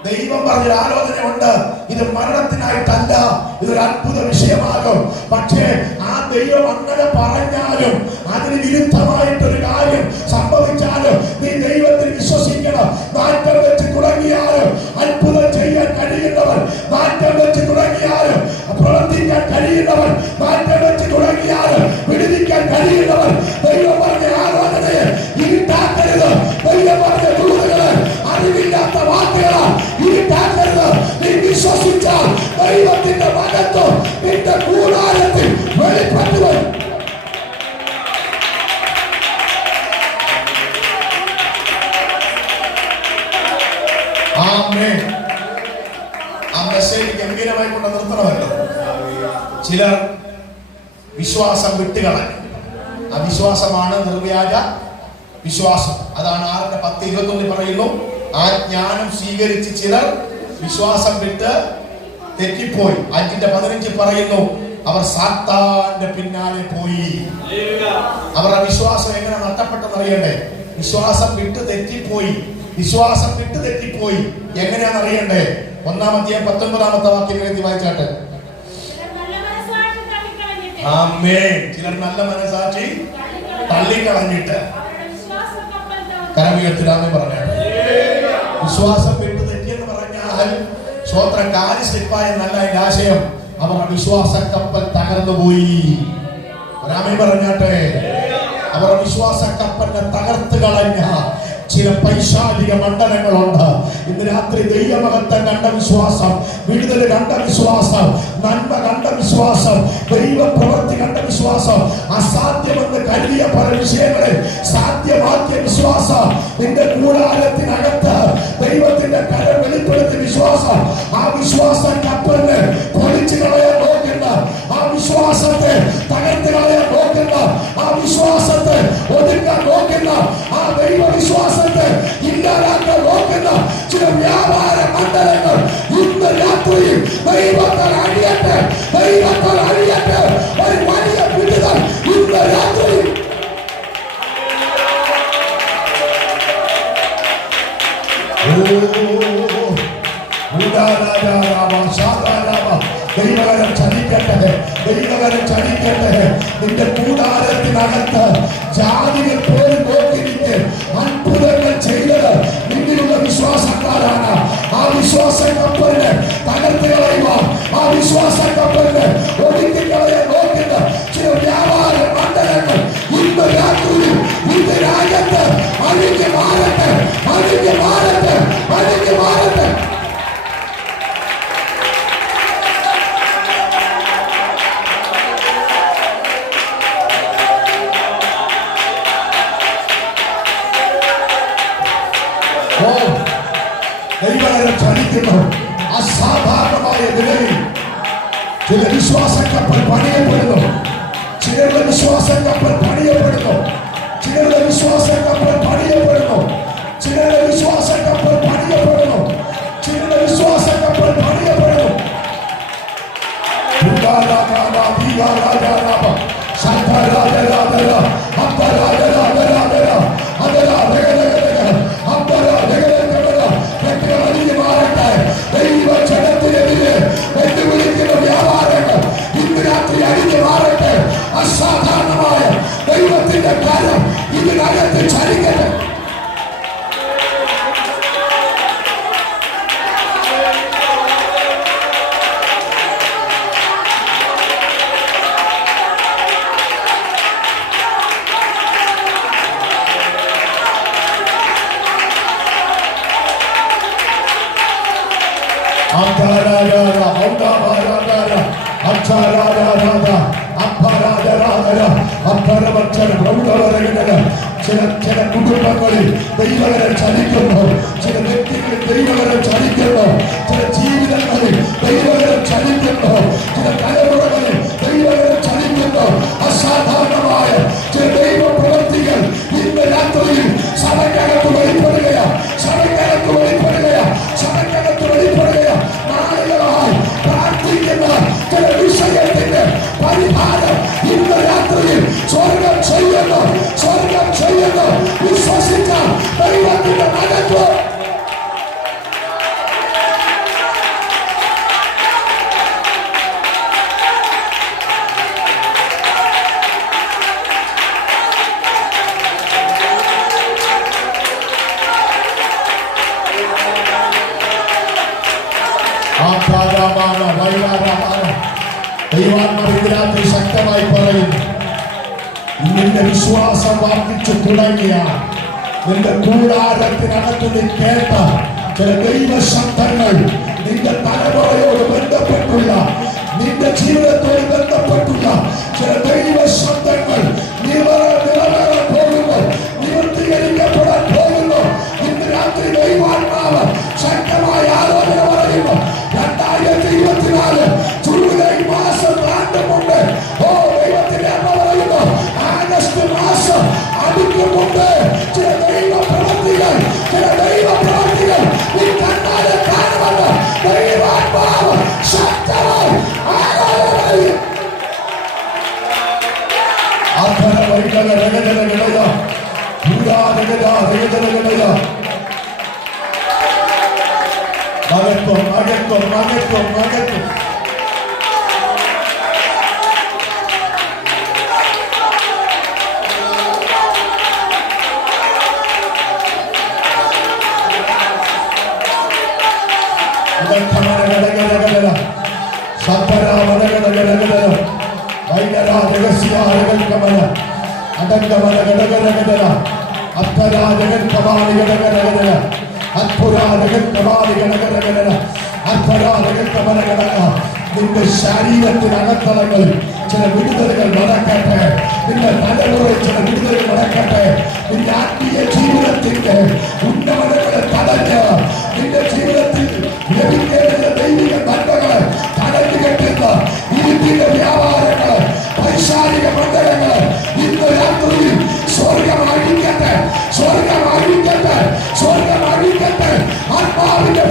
ദൈവം പറഞ്ഞൊരു ആലോചനയുണ്ട്. ഇത് മരണത്തിനായിട്ടല്ല, ഇതൊരു അത്ഭുത വിഷയമാകും. പക്ഷേ ആ ദൈവം അങ്ങനെ പറഞ്ഞാലും അതിന് വിരുദ്ധമായിട്ടൊരു കാര്യം സംഭവിച്ചാലും നീ ദൈവത്തിൽ വിശ്വസിക്കണം. നാറ്റം വെച്ച് തുടങ്ങിയാലും അത്ഭുതം ചെയ്യാൻ കഴിയുന്നവർ, നാറ്റം വെച്ച് തുടങ്ങിയാലും പ്രവർത്തിക്കാൻ കഴിയുന്നവർ, നാറ്റം വെച്ച് തുടങ്ങിയാലും വിടുവിക്കാൻ കഴിയുന്നവർ. ദൈവം പറഞ്ഞ ആലോചനയെ ഇരുട്ടാക്കരുത്. ദൈവം പറഞ്ഞ ദൂതുകളെ, അറിവില്ലാത്ത വാക്കുകളാൽ ഇരുട്ടാക്കരുത്. നീ വിശ്വസിച്ചാൽ ദൈവത്തിന്റെ മഹത്വം നിന്റെ കൂടാരത്തിൽ വെളിപ്പെട്ടു വരും. ആ മെസ്സേജ് ഗംഭീരമായി കൊണ്ട് നിർത്തണമല്ലോ. ചിലർ വിശ്വാസം വിട്ടുകളഞ്ഞു. ആ വിശ്വാസമാണ് നിർവ്യാജ വിശ്വാസം. അതാണ് 6:10-21 പറയുന്നു, ആ ജ്ഞാനം സ്വീകരിച്ച് ചിലർ വിശ്വാസം വിട്ട് തെറ്റിപ്പോയി. 5:15 പറയുന്നു, അവർ സാത്താന്റെ പിന്നാലെ പോയി. അവരുടെ വിശ്വാസം എങ്ങനെ നഷ്ടപ്പെട്ടെന്ന് അറിയണ്ടേ? വിശ്വാസം വിട്ട് തെറ്റിപ്പോയി. വിശ്വാസം വിട്ട് തെറ്റിപ്പോയി എങ്ങനെയാണെന്ന് അറിയണ്ടേ? 1-ാം 19 വാക്യം എഴുതി വായിച്ചാട്ടെ. ആമേൻ. ചിലർ നല്ല മനസാക്ഷി തള്ളിക്കളഞ്ഞിട്ട് കരമുയർത്തിരാമേ പറഞ്ഞാട്ടെ. വിശ്വാസം വിട്ടു തെറ്റിയെന്ന് പറഞ്ഞാൽ സ്വോത്രം കാലി സ്ലിപ്പായ നല്ല ആശയം. അവരുടെ വിശ്വാസ കപ്പൽ തകർന്നു പോയി. ഒരാമേ പറഞ്ഞാട്ടെ. അവരുടെ വിശ്വാസ കപ്പലിനെ തകർത്ത് കളഞ്ഞ ചില പൈശാചിക മണ്ഡലങ്ങളുണ്ട്. ഇന്ന് രാത്രി ദൈവമഹത്വം കണ്ട വിശ്വാസം, വിടുതൽ കണ്ട വിശ്വാസം, നന്മ കണ്ട വിശ്വാസം, ദൈവപ്രവൃത്തി കണ്ട വിശ്വാസം, അസാധ്യമെന്ന് കരുതിയ പല വിഷയങ്ങളെ സാധ്യമാക്കിയ വിശ്വാസം, നിന്റെ കൂടാരത്തിനകത്ത് ദൈവത്തിന്റെ കരം വെളിപ്പെടുത്തിയ വിശ്വാസം, ആ വിശ്വാസ കപ്പലിനെ പൊളിച്ചു കളയാൻ നോക്കുന്ന, ആ വിശ്വാസത്തെ തകർത്ത് കളയാൻ നോക്കുന്ന, ആ വിശ്വാസത്തെ ഒതുക്കാൻ നോക്കുന്ന, ആ ദൈവ വിശ്വാസത്തെ ഇല്ലാതാക്കാൻ നോക്കുന്ന ചില വ്യാപാര മണ്ഡലങ്ങൾ ഇന്ന് രാത്രിയിൽ ദൈവത്താൽ അഴിയട്ടെ. ദൈവത്താൽ അഴിയട്ടെ. ഒരു വലിയ വിടുതൽ ഇന്ന് രാത്രിയിൽ. ദൈവകരം ചലിക്കട്ടെ. ദൈവകരം ചലിക്കട്ടെ. നിന്റെ കൂടാരത്തിനകത്ത് ജാതികൾ പോലും നോക്കിയിരിക്കെ അത്ഭുതങ്ങൾ ചെയ്തത് നിന്നിലുള്ള വിശ്വാസക്കാരാണ്. ആ വിശ്വാസ കപ്പലിനെ തകർത്ത് കളയുവാൻ, ആ വിശ്വാസ കപ്പലിനെ ഒതുക്കി കളയാൻ നോക്കുന്ന ചില വ്യാപാര മണ്ഡലങ്ങൾ ഇന്ന് രാത്രിയിൽ ഇന്ന് രാജ്യത്ത് അഴിഞ്ഞു മാറട്ടെ. അഴിഞ്ഞു മാറട്ടെ. അഴിഞ്ഞു മാറട്ടെ. ദൈവകരം ചലിക്കുന്നു. അസാധാരണമായ നിലയിൽ ചില വിശ്വാസ കപ്പൽ പണിയപ്പെടുന്നു. ചിലരുടെ വിശ്വാസ കപ്പൽ പണിയപ്പെടുന്നു. ചിലരുടെ വിശ്വാസ കപ്പൽ പണിയപ്പെടുന്നു. ദൈവജനത്തിനെതിരെ വെല്ലുവിളിക്കുന്ന വ്യാപാരങ്ങൾ ഇന്ന് രാത്രി അടിഞ്ഞു മാറട്ടെ. അസാധാരണമായ ദൈവത്തിന്റെ കാര്യം ഇതിനകത്ത് ചലിക്കട്ടെ. ചില കുടുംബങ്ങളിൽ ദൈവകരം ചലിക്കുന്നു, ചില വ്യക്തികളിൽ ദൈവകരം ചലിക്കുന്നു, ചില ജീവിതങ്ങളിൽ ദൈവകരം ചലിക്കുന്നു, ചില തലമുറകളിൽ ദൈവകരം ചലിക്കുന്നു. അസാധാരണമായ ചില ദൈവ പ്രവൃത്തികൾ ഇന്ന് രാത്രിയിൽ സഭയ്ക്കകത്ത് വെളിപ്പെടുകയാ, സഭയ്ക്കകത്ത് വെളിപ്പെടുകയാ, സഭയ്ക്കകത്ത് വെളിപ്പെടുകയാ. നാളുകളായി പ്രാർത്ഥിക്കുന്ന ചില വിഷയത്തിന്റെ പരിഹാരം ഇന്ന് രാത്രിയിൽ സ്വർഗം ചെയ്യുന്നു, സ്വർഗം ചെയ്യുന്നു. വിശ്വസിക്കാൻ ദൈവത്തിന്റെ മകത്വം. ദൈവാത്മാവ് രാത്രി ശക്തമായി പറയുന്നു, നിന്റെ വിശ്വാസം വർദ്ധിച്ചു തുടങ്ങിയ നിന്റെ കൂടാരത്തിനകത്ത് നീ കേട്ട ചില ദൈവശബ്ദങ്ങൾ നിന്റെ തലമുറയോട് ബന്ധപ്പെട്ടുള്ള, നിന്റെ ജീവിതത്തോട് ബന്ധപ്പെട്ടുള്ള ചില ദൈവശബ്ദങ്ങൾ നിറവേറാൻ പോകുന്നു, നിവർത്തീകരിക്കപ്പെടാൻ പോകുന്നു. ഇന്ന് രാത്രി ദൈവാത്മാവ് ശക്തമായ ആലോചന പറയുന്നു. 2024 ജൂലൈ മാസം താണ്ടുമുണ്ട്. ഓ ദൈവത്തിന്റെ അമ്മ പറയുന്നു, ആഗസ്റ്റ് മാസം അടുക്കുമുണ്ട്. ചില ദൈവ പ്രവൃത്തികൾ, ചില ദൈവ പ്രവൃത്തികൾ ഈ കണ്ണാലെ കാണുമെന്ന് ദൈവാത്മാവ് ശക്തമായി ആലോചന പറയും. മകത്വം മകത്വം മകത്വം മകത്വം. നിന്റെ ശരീരത്തിനകത്തളങ്ങളിൽ ചില വിടുതലുകൾ നടക്കട്ടെ, നിന്റെ തലമുറയിൽ ചില വിടുതലുകൾ നടക്കട്ടെ. നിന്റെ ആത്മീയ ജീവിതത്തിന്റെ ഉന്നമനങ്ങളെ തടഞ്ഞ് നിന്റെ ജീവിതത്തിൽ ലഭിക്കേണ്ട ദൈവിക നന്മകളെ തടഞ്ഞു കെട്ടുന്ന ഇരുട്ടിന്റെ വ്യാപാരങ്ങള്, പൈശാചിക മണ്ഡലങ്ങള് ഇന്ന് രാത്രിയിൽ സ്വർഗം അഴിക്കട്ടെ, സ്വർഗം അഴിക്കട്ടെ, സ്വർഗം അഴിക്കട്ടെ. ആത്മാവിന്റെ